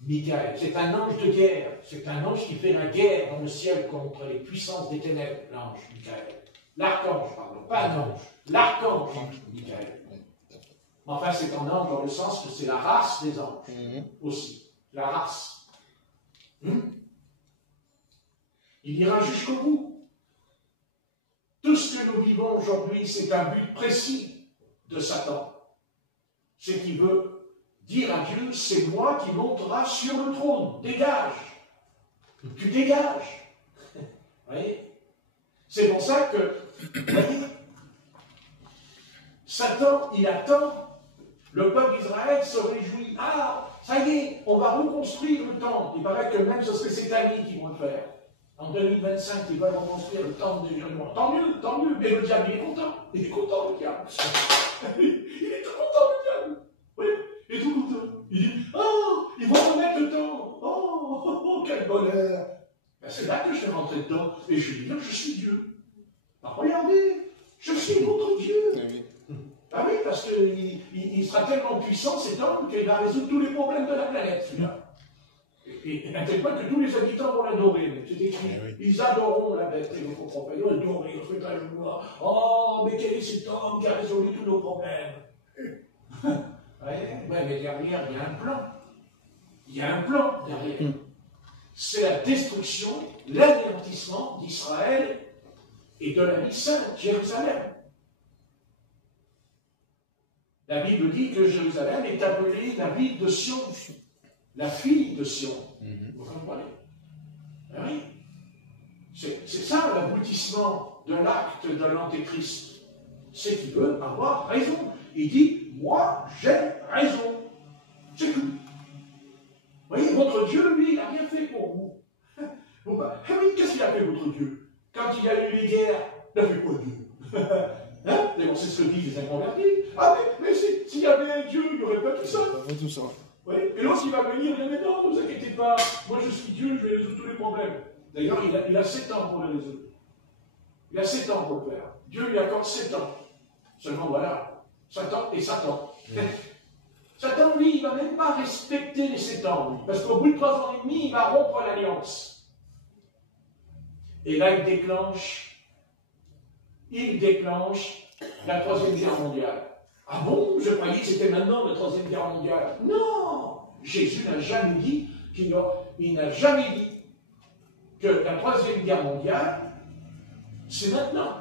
Michael. C'est un ange de guerre. C'est un ange qui fait la guerre dans le ciel contre les puissances des ténèbres, l'ange Michael. L'archange, pardon, pas un ange. L'archange Michael. Enfin, c'est un ange dans le sens que c'est la race des anges aussi. La race. Il ira jusqu'au bout. Tout ce que nous vivons aujourd'hui, c'est un but précis de Satan. C'est qu'il veut dire à Dieu, c'est moi qui montera sur le trône. Dégage. Tu dégages. Vous voyez? C'est pour ça que, vous voyez, Satan, il attend. Le peuple d'Israël se réjouit. Ah, ça y est, on va reconstruire le temple. Il paraît que même ce serait ces années qui vont le faire. En 2025, ils veulent reconstruire le temple de Jérusalem. Tant mieux. Mais le diable, il est content. Il est content, le diable. Il est tout content, le diable. Oui, il est tout content. Il dit, oh, ils vont remettre le temple. Oh, quel bonheur. Ben, c'est là que je vais rentrer dedans. Et je vais dire, je suis Dieu. Ben, regardez, je suis votre Dieu. Ah oui, parce qu'il sera tellement puissant, cet homme, qu'il va résoudre tous les problèmes de la planète, celui-là. Et à tel point que tous les habitants vont l'adorer. C'est écrit, ils adoreront la bête. Ils vont comprendre, ils vont adorer, ils vont faire la joie. Oh, mais quel est cet homme qui a résolu tous nos problèmes? Mais derrière, il y a un plan. Il y a un plan derrière. C'est la destruction, l'anéantissement d'Israël et de la ville sainte, Jérusalem. La Bible dit que Jérusalem est appelée la ville de Sion, la fille de Sion. Vous comprenez? Oui. C'est ça l'aboutissement de l'acte de l'Antéchrist. C'est qu'il veut avoir raison. Il dit, moi, j'ai raison. C'est tout. Vous voyez, votre Dieu, lui, il n'a rien fait pour vous. Bon, bah, oui, qu'est-ce qu'il a fait, votre Dieu? Quand il y a eu les guerres, il a fait quoi, Dieu? Hein? Mais bon, c'est ce que disent les inconvertis. Ah, mais s'il y avait un Dieu, il n'y aurait pas tout ça. Pas tout ça. Oui. Et lorsqu'il va venir, il dit, mais non, ne vous inquiétez pas, moi je suis Dieu, je vais résoudre tous les problèmes. D'ailleurs, il a 7 ans pour le résoudre. Il a 7 ans pour le faire. Dieu lui accorde 7 ans. Seulement voilà, Satan et Satan. Satan, lui, il ne va même pas respecter les 7 ans, lui, parce qu'au bout de 3 ans et demi, il va rompre l'alliance. Et là, il déclenche la Troisième Guerre mondiale. Ah bon? Je croyais que c'était maintenant la Troisième Guerre mondiale. Non! Jésus n'a jamais dit que la Troisième Guerre mondiale, c'est maintenant.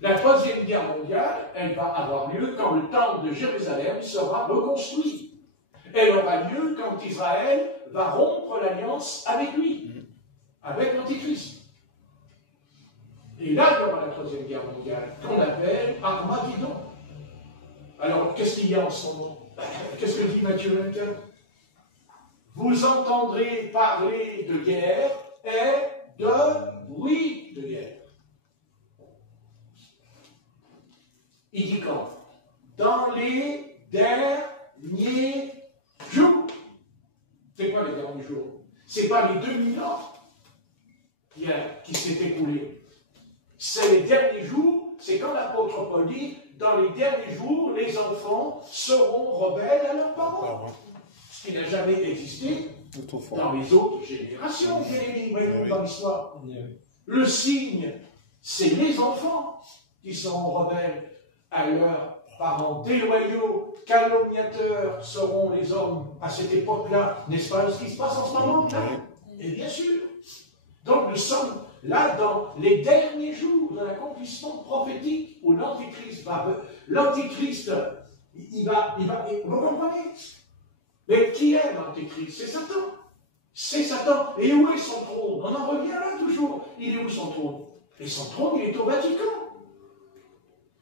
La Troisième Guerre mondiale, elle va avoir lieu quand le temple de Jérusalem sera reconstruit. Elle aura lieu quand Israël va rompre l'alliance avec lui, avec l'Antichrist. Et là, il y aura la Troisième Guerre mondiale, qu'on appelle Armageddon. Alors, qu'est-ce qu'il y a en son nom? Qu'est-ce que dit Matthieu 24? Vous entendrez parler de guerre et de bruit de guerre. Il dit quand? Dans les derniers jours. C'est quoi les derniers jours? Ce n'est pas les 2000 ans qui s'est écoulé. C'est les derniers jours, c'est quand l'apôtre Paul dit, dans les derniers jours, les enfants seront rebelles à leurs parents. Ce qui n'a jamais existé dans les autres générations, dans l'histoire. Le signe, c'est les enfants qui seront rebelles à leurs parents. Déloyaux, calomniateurs seront les hommes à cette époque-là. N'est-ce pas ce qui se passe en ce moment? Et bien sûr. Donc nous sommes là dans les derniers jours de l'accomplissement prophétique où l'Antichrist va... L'Antichrist, vous comprenez? Mais qui est l'Antichrist? C'est Satan. C'est Satan. Et où est son trône? On en revient là toujours. Il est où son trône? Et son trône, il est au Vatican.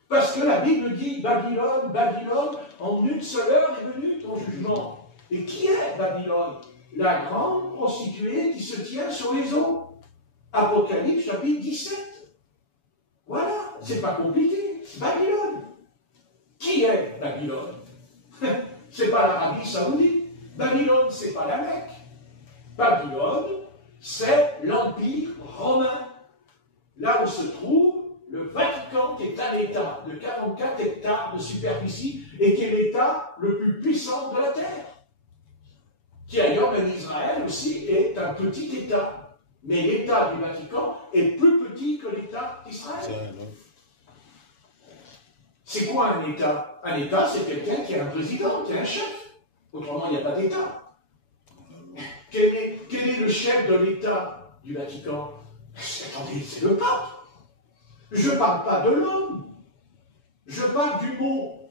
Parce que la Bible dit, Babylone, Babylone, en une seule heure est venu ton jugement. Et qui est Babylone? La grande prostituée qui se tient sur les eaux. Apocalypse chapitre 17. Voilà, c'est pas compliqué. Babylone. Qui est Babylone? C'est pas l'Arabie Saoudite. Babylone, c'est pas la Mecque. Babylone, c'est l'Empire romain. Là où se trouve le Vatican, qui est un État de 44 hectares de superficie et qui est l'État le plus puissant de la Terre. Qui ailleurs, même Israël aussi, est un petit État. Mais l'État du Vatican est plus petit que l'État d'Israël. C'est quoi un État? Un État, c'est quelqu'un qui a un président, qui a un chef. Autrement, il n'y a pas d'État. Quel est le chef de l'État du Vatican? Attendez, c'est le pape. Je ne parle pas de l'homme. Je parle du mot.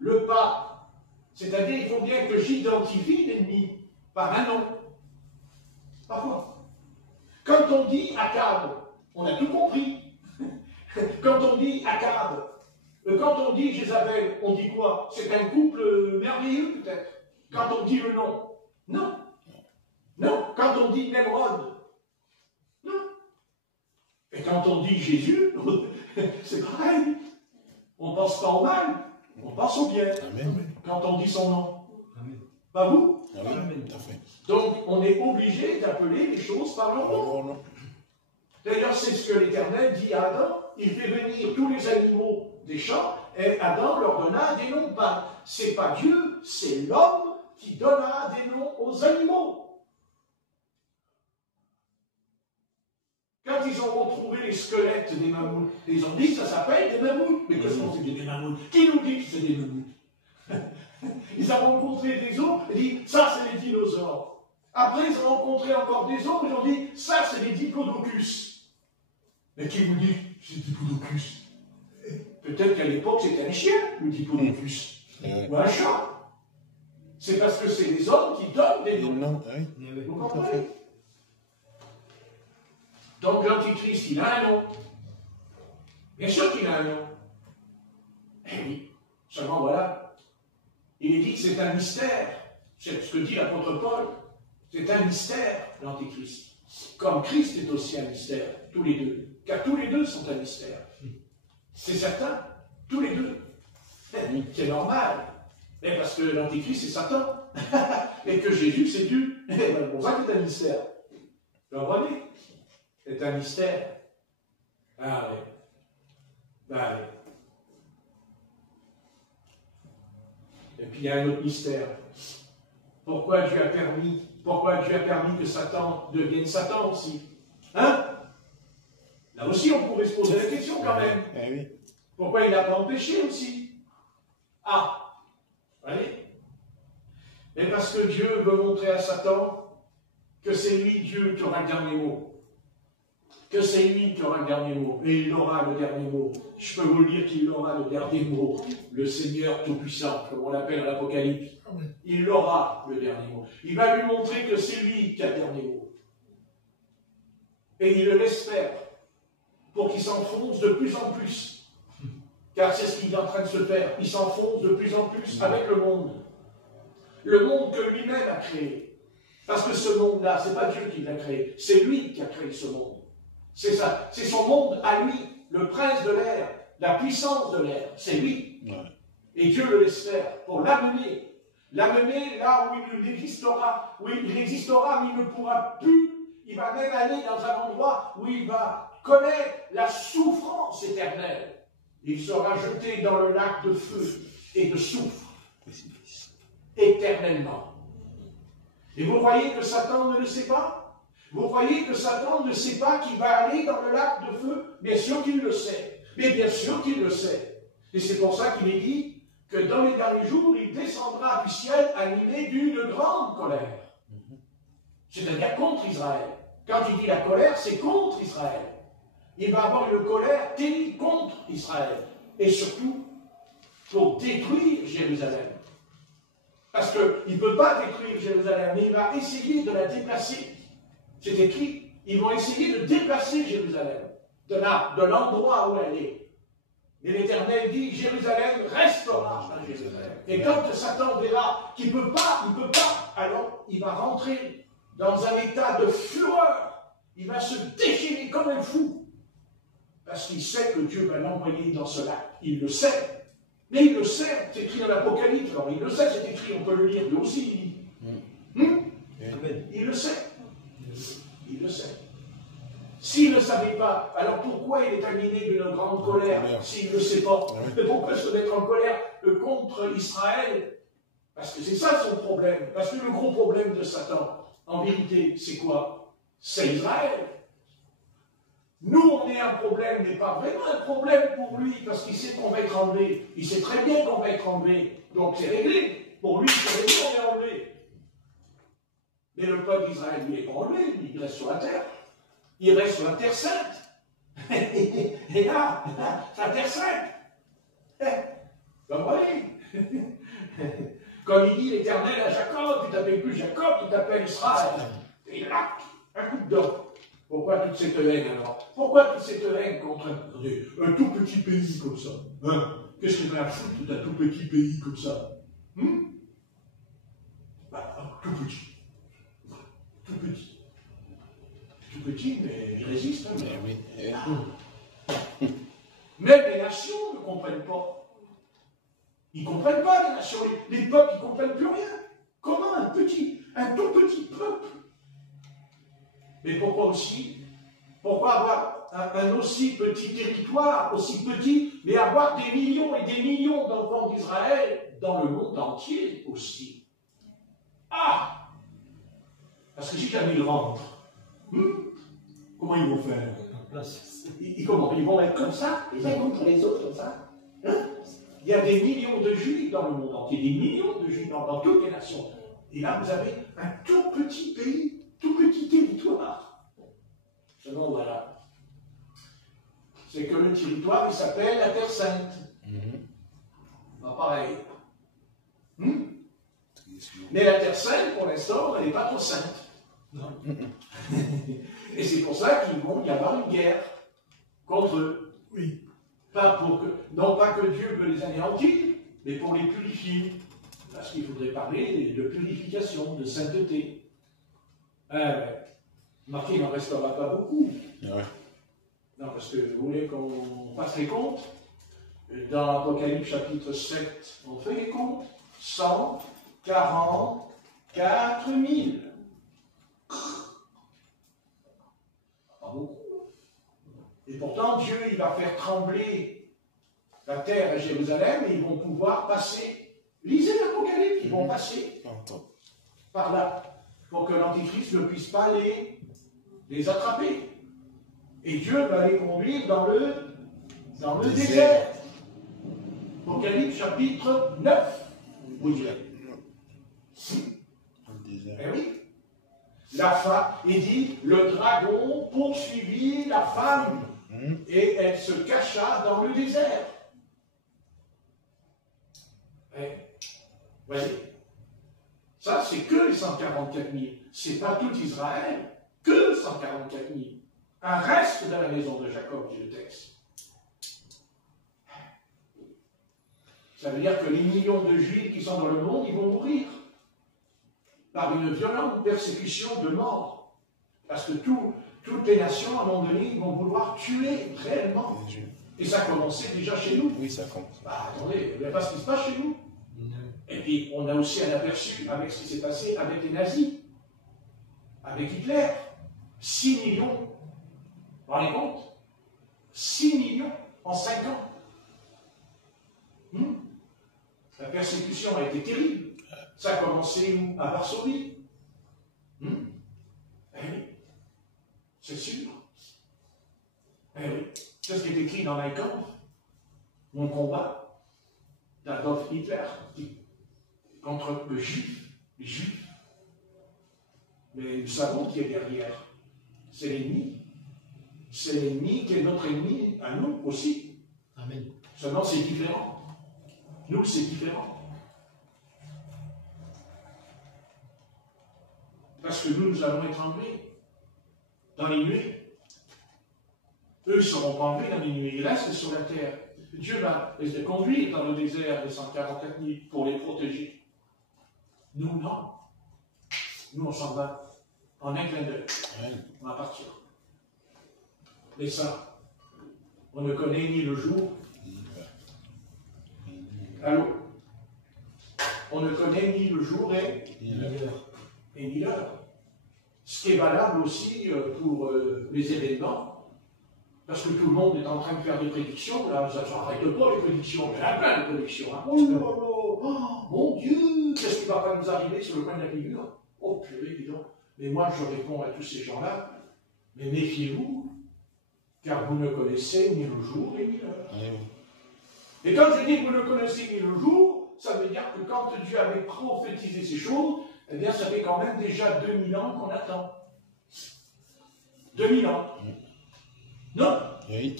Le pape. C'est-à-dire, il faut bien que j'identifie l'ennemi par un nom. Parfois. Quand on dit Akab, on a tout compris. Quand on dit Akab, quand on dit Jézabel, on dit quoi? C'est un couple merveilleux peut-être. Quand on dit le nom, non. Non. Quand on dit Nemrod, non. Et quand on dit Jésus, c'est pareil. On ne pense pas au mal, on pense au bien. Amen. Quand on dit son nom. Amen. Pas vous? Amen. Tout à fait. Donc, on est obligé d'appeler les choses par leur nom. Non. D'ailleurs, c'est ce que l'Éternel dit à Adam. Il fait venir tous les animaux des champs, et Adam leur donna des noms. C'est pas Dieu, c'est l'homme qui donna des noms aux animaux. Quand ils ont retrouvé les squelettes des mammouths, ils ont dit ça s'appelle des mammouths. Mais que sont-ce des mammouths? Qui nous dit que c'est des mammouths? Ils ont rencontré des os et dit ça c'est les dinosaures. Après ils ont rencontré encore des os et ils ont dit ça c'est les diplodocus. Mais qui vous dit c'est diplodocus? Peut-être qu'à l'époque c'était un chien, le diplodocus, ou un chat. C'est parce que c'est les hommes qui donnent des noms. Non, Vous comprenez? Donc l'Antichrist, il a un nom. Bien sûr qu'il a un nom. Eh oui, seulement voilà. Il est dit que c'est un mystère. C'est ce que dit l'apôtre Paul. C'est un mystère, l'Antichrist. Comme Christ est aussi un mystère, tous les deux. Car tous les deux sont un mystère. C'est certain, tous les deux. C'est normal. Mais parce que l'Antichrist, c'est Satan. Et que Jésus, c'est Dieu. C'est pour ça que c'est un mystère. Vous comprenez? C'est un mystère. Ah oui. Ah oui. Et puis il y a un autre mystère. Pourquoi Dieu a permis que Satan devienne Satan aussi? Hein? Là aussi, on pourrait se poser la question quand même. Eh oui. Pourquoi il n'a pas empêché aussi? Ah, allez. Mais parce que Dieu veut montrer à Satan que c'est lui, Dieu, qui aura le dernier mot. Que c'est lui qui aura le dernier mot. Et il aura le dernier mot. Je peux vous le dire qu'il aura le dernier mot. Le Seigneur Tout-Puissant, comme on l'appelle à l'Apocalypse. Il aura le dernier mot. Il va lui montrer que c'est lui qui a le dernier mot. Et il le laisse faire pour qu'il s'enfonce de plus en plus. Car c'est ce qu'il est en train de se faire. Il s'enfonce de plus en plus avec le monde. Le monde que lui-même a créé. Parce que ce monde-là, ce n'est pas Dieu qui l'a créé. C'est lui qui a créé ce monde. C'est ça. C'est son monde à lui. Le prince de l'air. La puissance de l'air. C'est lui. Ouais. Et Dieu le laisse faire pour l'amener. L'amener là où il existera. Où il existera, mais il ne pourra plus. Il va même aller dans un endroit où il va connaître la souffrance éternelle. Il sera jeté dans le lac de feu et de soufre. Éternellement. Et vous croyez que Satan ne le sait pas? Vous croyez que Satan ne sait pas qu'il va aller dans le lac de feu? Bien sûr qu'il le sait. Mais bien sûr qu'il le sait. Et c'est pour ça qu'il est dit que dans les derniers jours, il descendra du ciel animé d'une grande colère. C'est-à-dire contre Israël. Quand il dit la colère, c'est contre Israël. Il va avoir une colère terrible contre Israël. Et surtout, pour détruire Jérusalem. Parce qu'il ne peut pas détruire Jérusalem, mais il va essayer de la déplacer. C'est écrit, ils vont essayer de déplacer Jérusalem, de là, de l'endroit où elle est. Et l'Éternel dit, Jérusalem restera à Jérusalem. Et quand Satan verra qu'il ne peut pas, alors il va rentrer dans un état de fureur. Il va se déchaîner comme un fou. Parce qu'il sait que Dieu va l'envoyer dans ce lac. Il le sait. Mais il le sait, c'est écrit dans l'Apocalypse. Alors il le sait, c'est écrit, on peut le lire lui aussi. Il le sait. Il le sait. S'il ne le savait pas, alors pourquoi il est animé d'une grande colère s'il ne le sait pas? Mais pourquoi se mettre en colère contre Israël? Parce que c'est ça son problème. Parce que le gros problème de Satan, en vérité, c'est quoi? C'est Israël. Nous, on est un problème, mais pas vraiment un problème pour lui, parce qu'il sait qu'on va être enlevé. Il sait très bien qu'on va être enlevé. Donc c'est réglé. Pour lui, c'est réglé, on est enlevé. Mais le peuple d'Israël, lui, n'est pas enlevé, lui, il reste sur la terre. Il reste sur la terre sainte. Et là, la terre sainte. Ben voyez. Comme il dit l'Éternel à Jacob, tu t'appelles plus Jacob, tu t'appelles Israël. Et là, un coup de dent. Pourquoi toute cette haine alors? Pourquoi toute cette haine contre un tout petit pays comme ça? Hein? Qu'est-ce que tu as à foutre d'un tout petit pays comme ça? Tout petit. Tout petit. Tout petit, mais il résiste. Hein, mais oui. Même les nations ne comprennent pas. Ils ne comprennent pas, les nations. Les peuples, ils ne comprennent plus rien. Comment un tout petit peuple? Mais pourquoi aussi? Pourquoi avoir un aussi petit territoire, aussi petit, mais avoir des millions et des millions d'enfants d'Israël dans le monde entier aussi? Ah! Parce que si jamais ils rentrent, comment ils vont faire? Comment? Ils vont être comme ça, les uns contre les autres, comme ça? Hein? Il y a des millions de Juifs dans le monde entier, des millions de Juifs dans toutes les nations. Et là, vous avez un tout petit pays, tout petit territoire. Seulement, voilà. C'est que le territoire, il s'appelle la Terre Sainte. Pas pareil. Mais la Terre Sainte, pour l'instant, elle n'est pas trop sainte. Non. Et c'est pour ça qu'il vont y avoir une guerre contre eux. Oui. Non pas que Dieu veut les anéantir, mais pour les purifier. Parce qu'il faudrait parler de purification, de sainteté. Marqué, il n'en restera pas beaucoup. Ouais. Non, parce que vous voulez qu'on fasse les comptes. Dans l'Apocalypse chapitre 7, on fait les comptes. 144 000. Pas beaucoup. Et pourtant, Dieu, il va faire trembler la terre à Jérusalem et ils vont pouvoir passer. Lisez l'Apocalypse, ils vont passer par là pour que l'Antichrist ne puisse pas les attraper. Et Dieu va les conduire dans le désert. Apocalypse chapitre 9. Vous direz. Eh oui. La femme, il dit, le dragon poursuivit la femme et elle se cacha dans le désert. Voyez, ça c'est que les 144 000. C'est pas tout Israël, que 144 000. Un reste de la maison de Jacob, dit le texte. Ça veut dire que les millions de Juifs qui sont dans le monde, ils vont mourir par une violente persécution de mort. Parce que toutes les nations, à un moment donné, ils vont vouloir tuer réellement. Et ça a commencé déjà chez nous. Oui, ça commence. Attendez, il n'y a pas ce qui se passe chez nous. Et puis, on a aussi un aperçu avec ce qui s'est passé avec les nazis, avec Hitler. 6 millions. Vous vous rendez compte? 6 millions en 5 ans. La persécution a été terrible. Ça a commencé où? À Varsovie. Eh oui. C'est sûr. Eh oui. C'est ce qui est écrit dans Mein Kampf. Mon combat d'Adolf Hitler contre les Juifs. Mais nous savons qui est derrière. C'est l'ennemi. C'est l'ennemi qui est notre ennemi à nous aussi. Amen. Seulement c'est différent. Nous, c'est différent. Parce que nous allons être enlevés dans les nuées. Eux ne seront pas enlevés dans les nuées, ils restent sur la terre. Dieu va les conduire dans le désert des 144 000 pour les protéger. Nous, non. Nous, on s'en va en un clin d'œil. On va partir. Mais ça, on ne connaît ni le jour. Allô? On ne connaît ni le jour ni l'heure. Ce qui est valable aussi pour les événements. Parce que tout le monde est en train de faire des prédictions. Là, ça n'arrête pas les prédictions. Il y en a plein de prédictions. Hein. Oh, mon Dieu, qu'est-ce qui ne va pas nous arriver sur le coin de la figure? Oh, purée, dis donc. Mais moi, je réponds à tous ces gens-là. Mais méfiez-vous. car vous ne connaissez ni le jour ni l'heure. Eh oui. Et quand je dis que vous ne connaissez ni le jour, ça veut dire que quand Dieu avait prophétisé ces choses, eh bien, ça fait quand même déjà 2000 ans qu'on attend. 2000 ans. Non? Oui.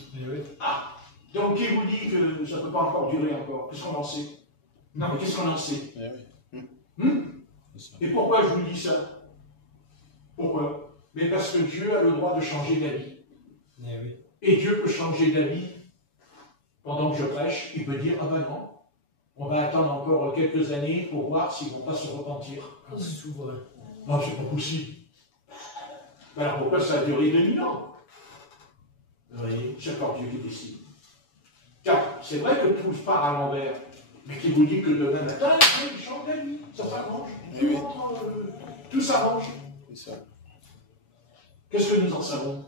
Ah! Donc, qui vous dit que ça ne peut pas encore durer encore? Qu'est-ce qu'on en sait? Non, mais qu'est-ce qu'on en sait? Eh oui. Et pourquoi je vous dis ça? Pourquoi? Mais parce que Dieu a le droit de changer d'avis. Eh oui. Et Dieu peut changer d'avis pendant que je prêche. Il peut dire, ah ben non, on va attendre encore quelques années pour voir s'ils ne vont pas se repentir. Quand c'est souverain. Non, c'est pas possible. Alors pourquoi ça a duré 2000 ans? Vous voyez, c'est encore Dieu qui décide. Car c'est vrai que tout part à l'envers, mais qui vous dit que demain matin, il change d'avis, ça s'arrange, tout s'arrange. C'est ça. Qu'est-ce que nous en savons?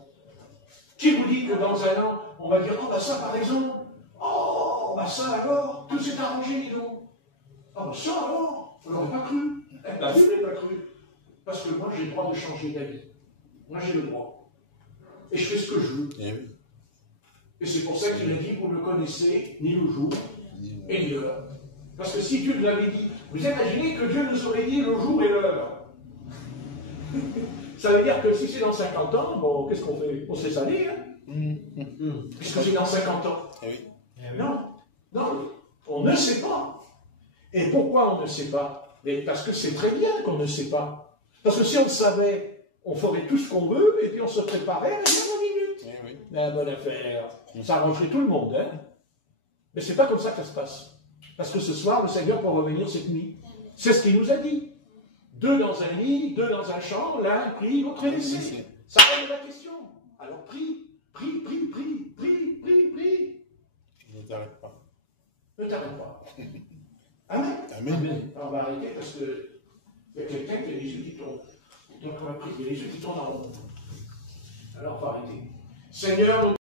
Qui vous dit que dans un an, on va dire, oh bah ça par exemple, oh bah ça alors, tout s'est arrangé, dis donc. Ah bah ça alors, on l'aurait pas cru. Eh ben, je ne l'ai pas cru. Parce que moi j'ai le droit de changer d'avis. Moi j'ai le droit. Et je fais ce que je veux. Eh oui. Et c'est pour ça qu'il a dit, vous ne connaissez ni le jour et ni l'heure. Parce que si Dieu nous avait dit, vous imaginez que Dieu nous aurait dit le jour et l'heure. Ça veut dire que si c'est dans 50 ans, bon, qu'est-ce qu'on fait? On se laisse aller, hein? Puisque c'est dans 50 ans. Eh oui. Non, non, on ne sait pas. Et pourquoi on ne sait pas? Mais parce que c'est très bien qu'on ne sait pas. Parce que si on le savait, on ferait tout ce qu'on veut, et puis on se préparait à la dernière minute. Eh oui. La bonne affaire. Ça arrangerait tout le monde, hein? Mais c'est pas comme ça que ça se passe. Parce que ce soir, le Seigneur peut revenir cette nuit. C'est ce qu'il nous a dit. 2 dans un lit, 2 dans un champ, l'un prie, l'autre est laissé. Ça règle la question. Alors prie, prie, prie, prie, prie, prie, prie. Ne t'arrête pas. Ne t'arrête pas. Amen. Amen. Alors, on va arrêter parce que il y a quelqu'un qui a les yeux qui tombent. Donc on va prier, les yeux qui tournent en rond. Alors on va arrêter. Seigneur,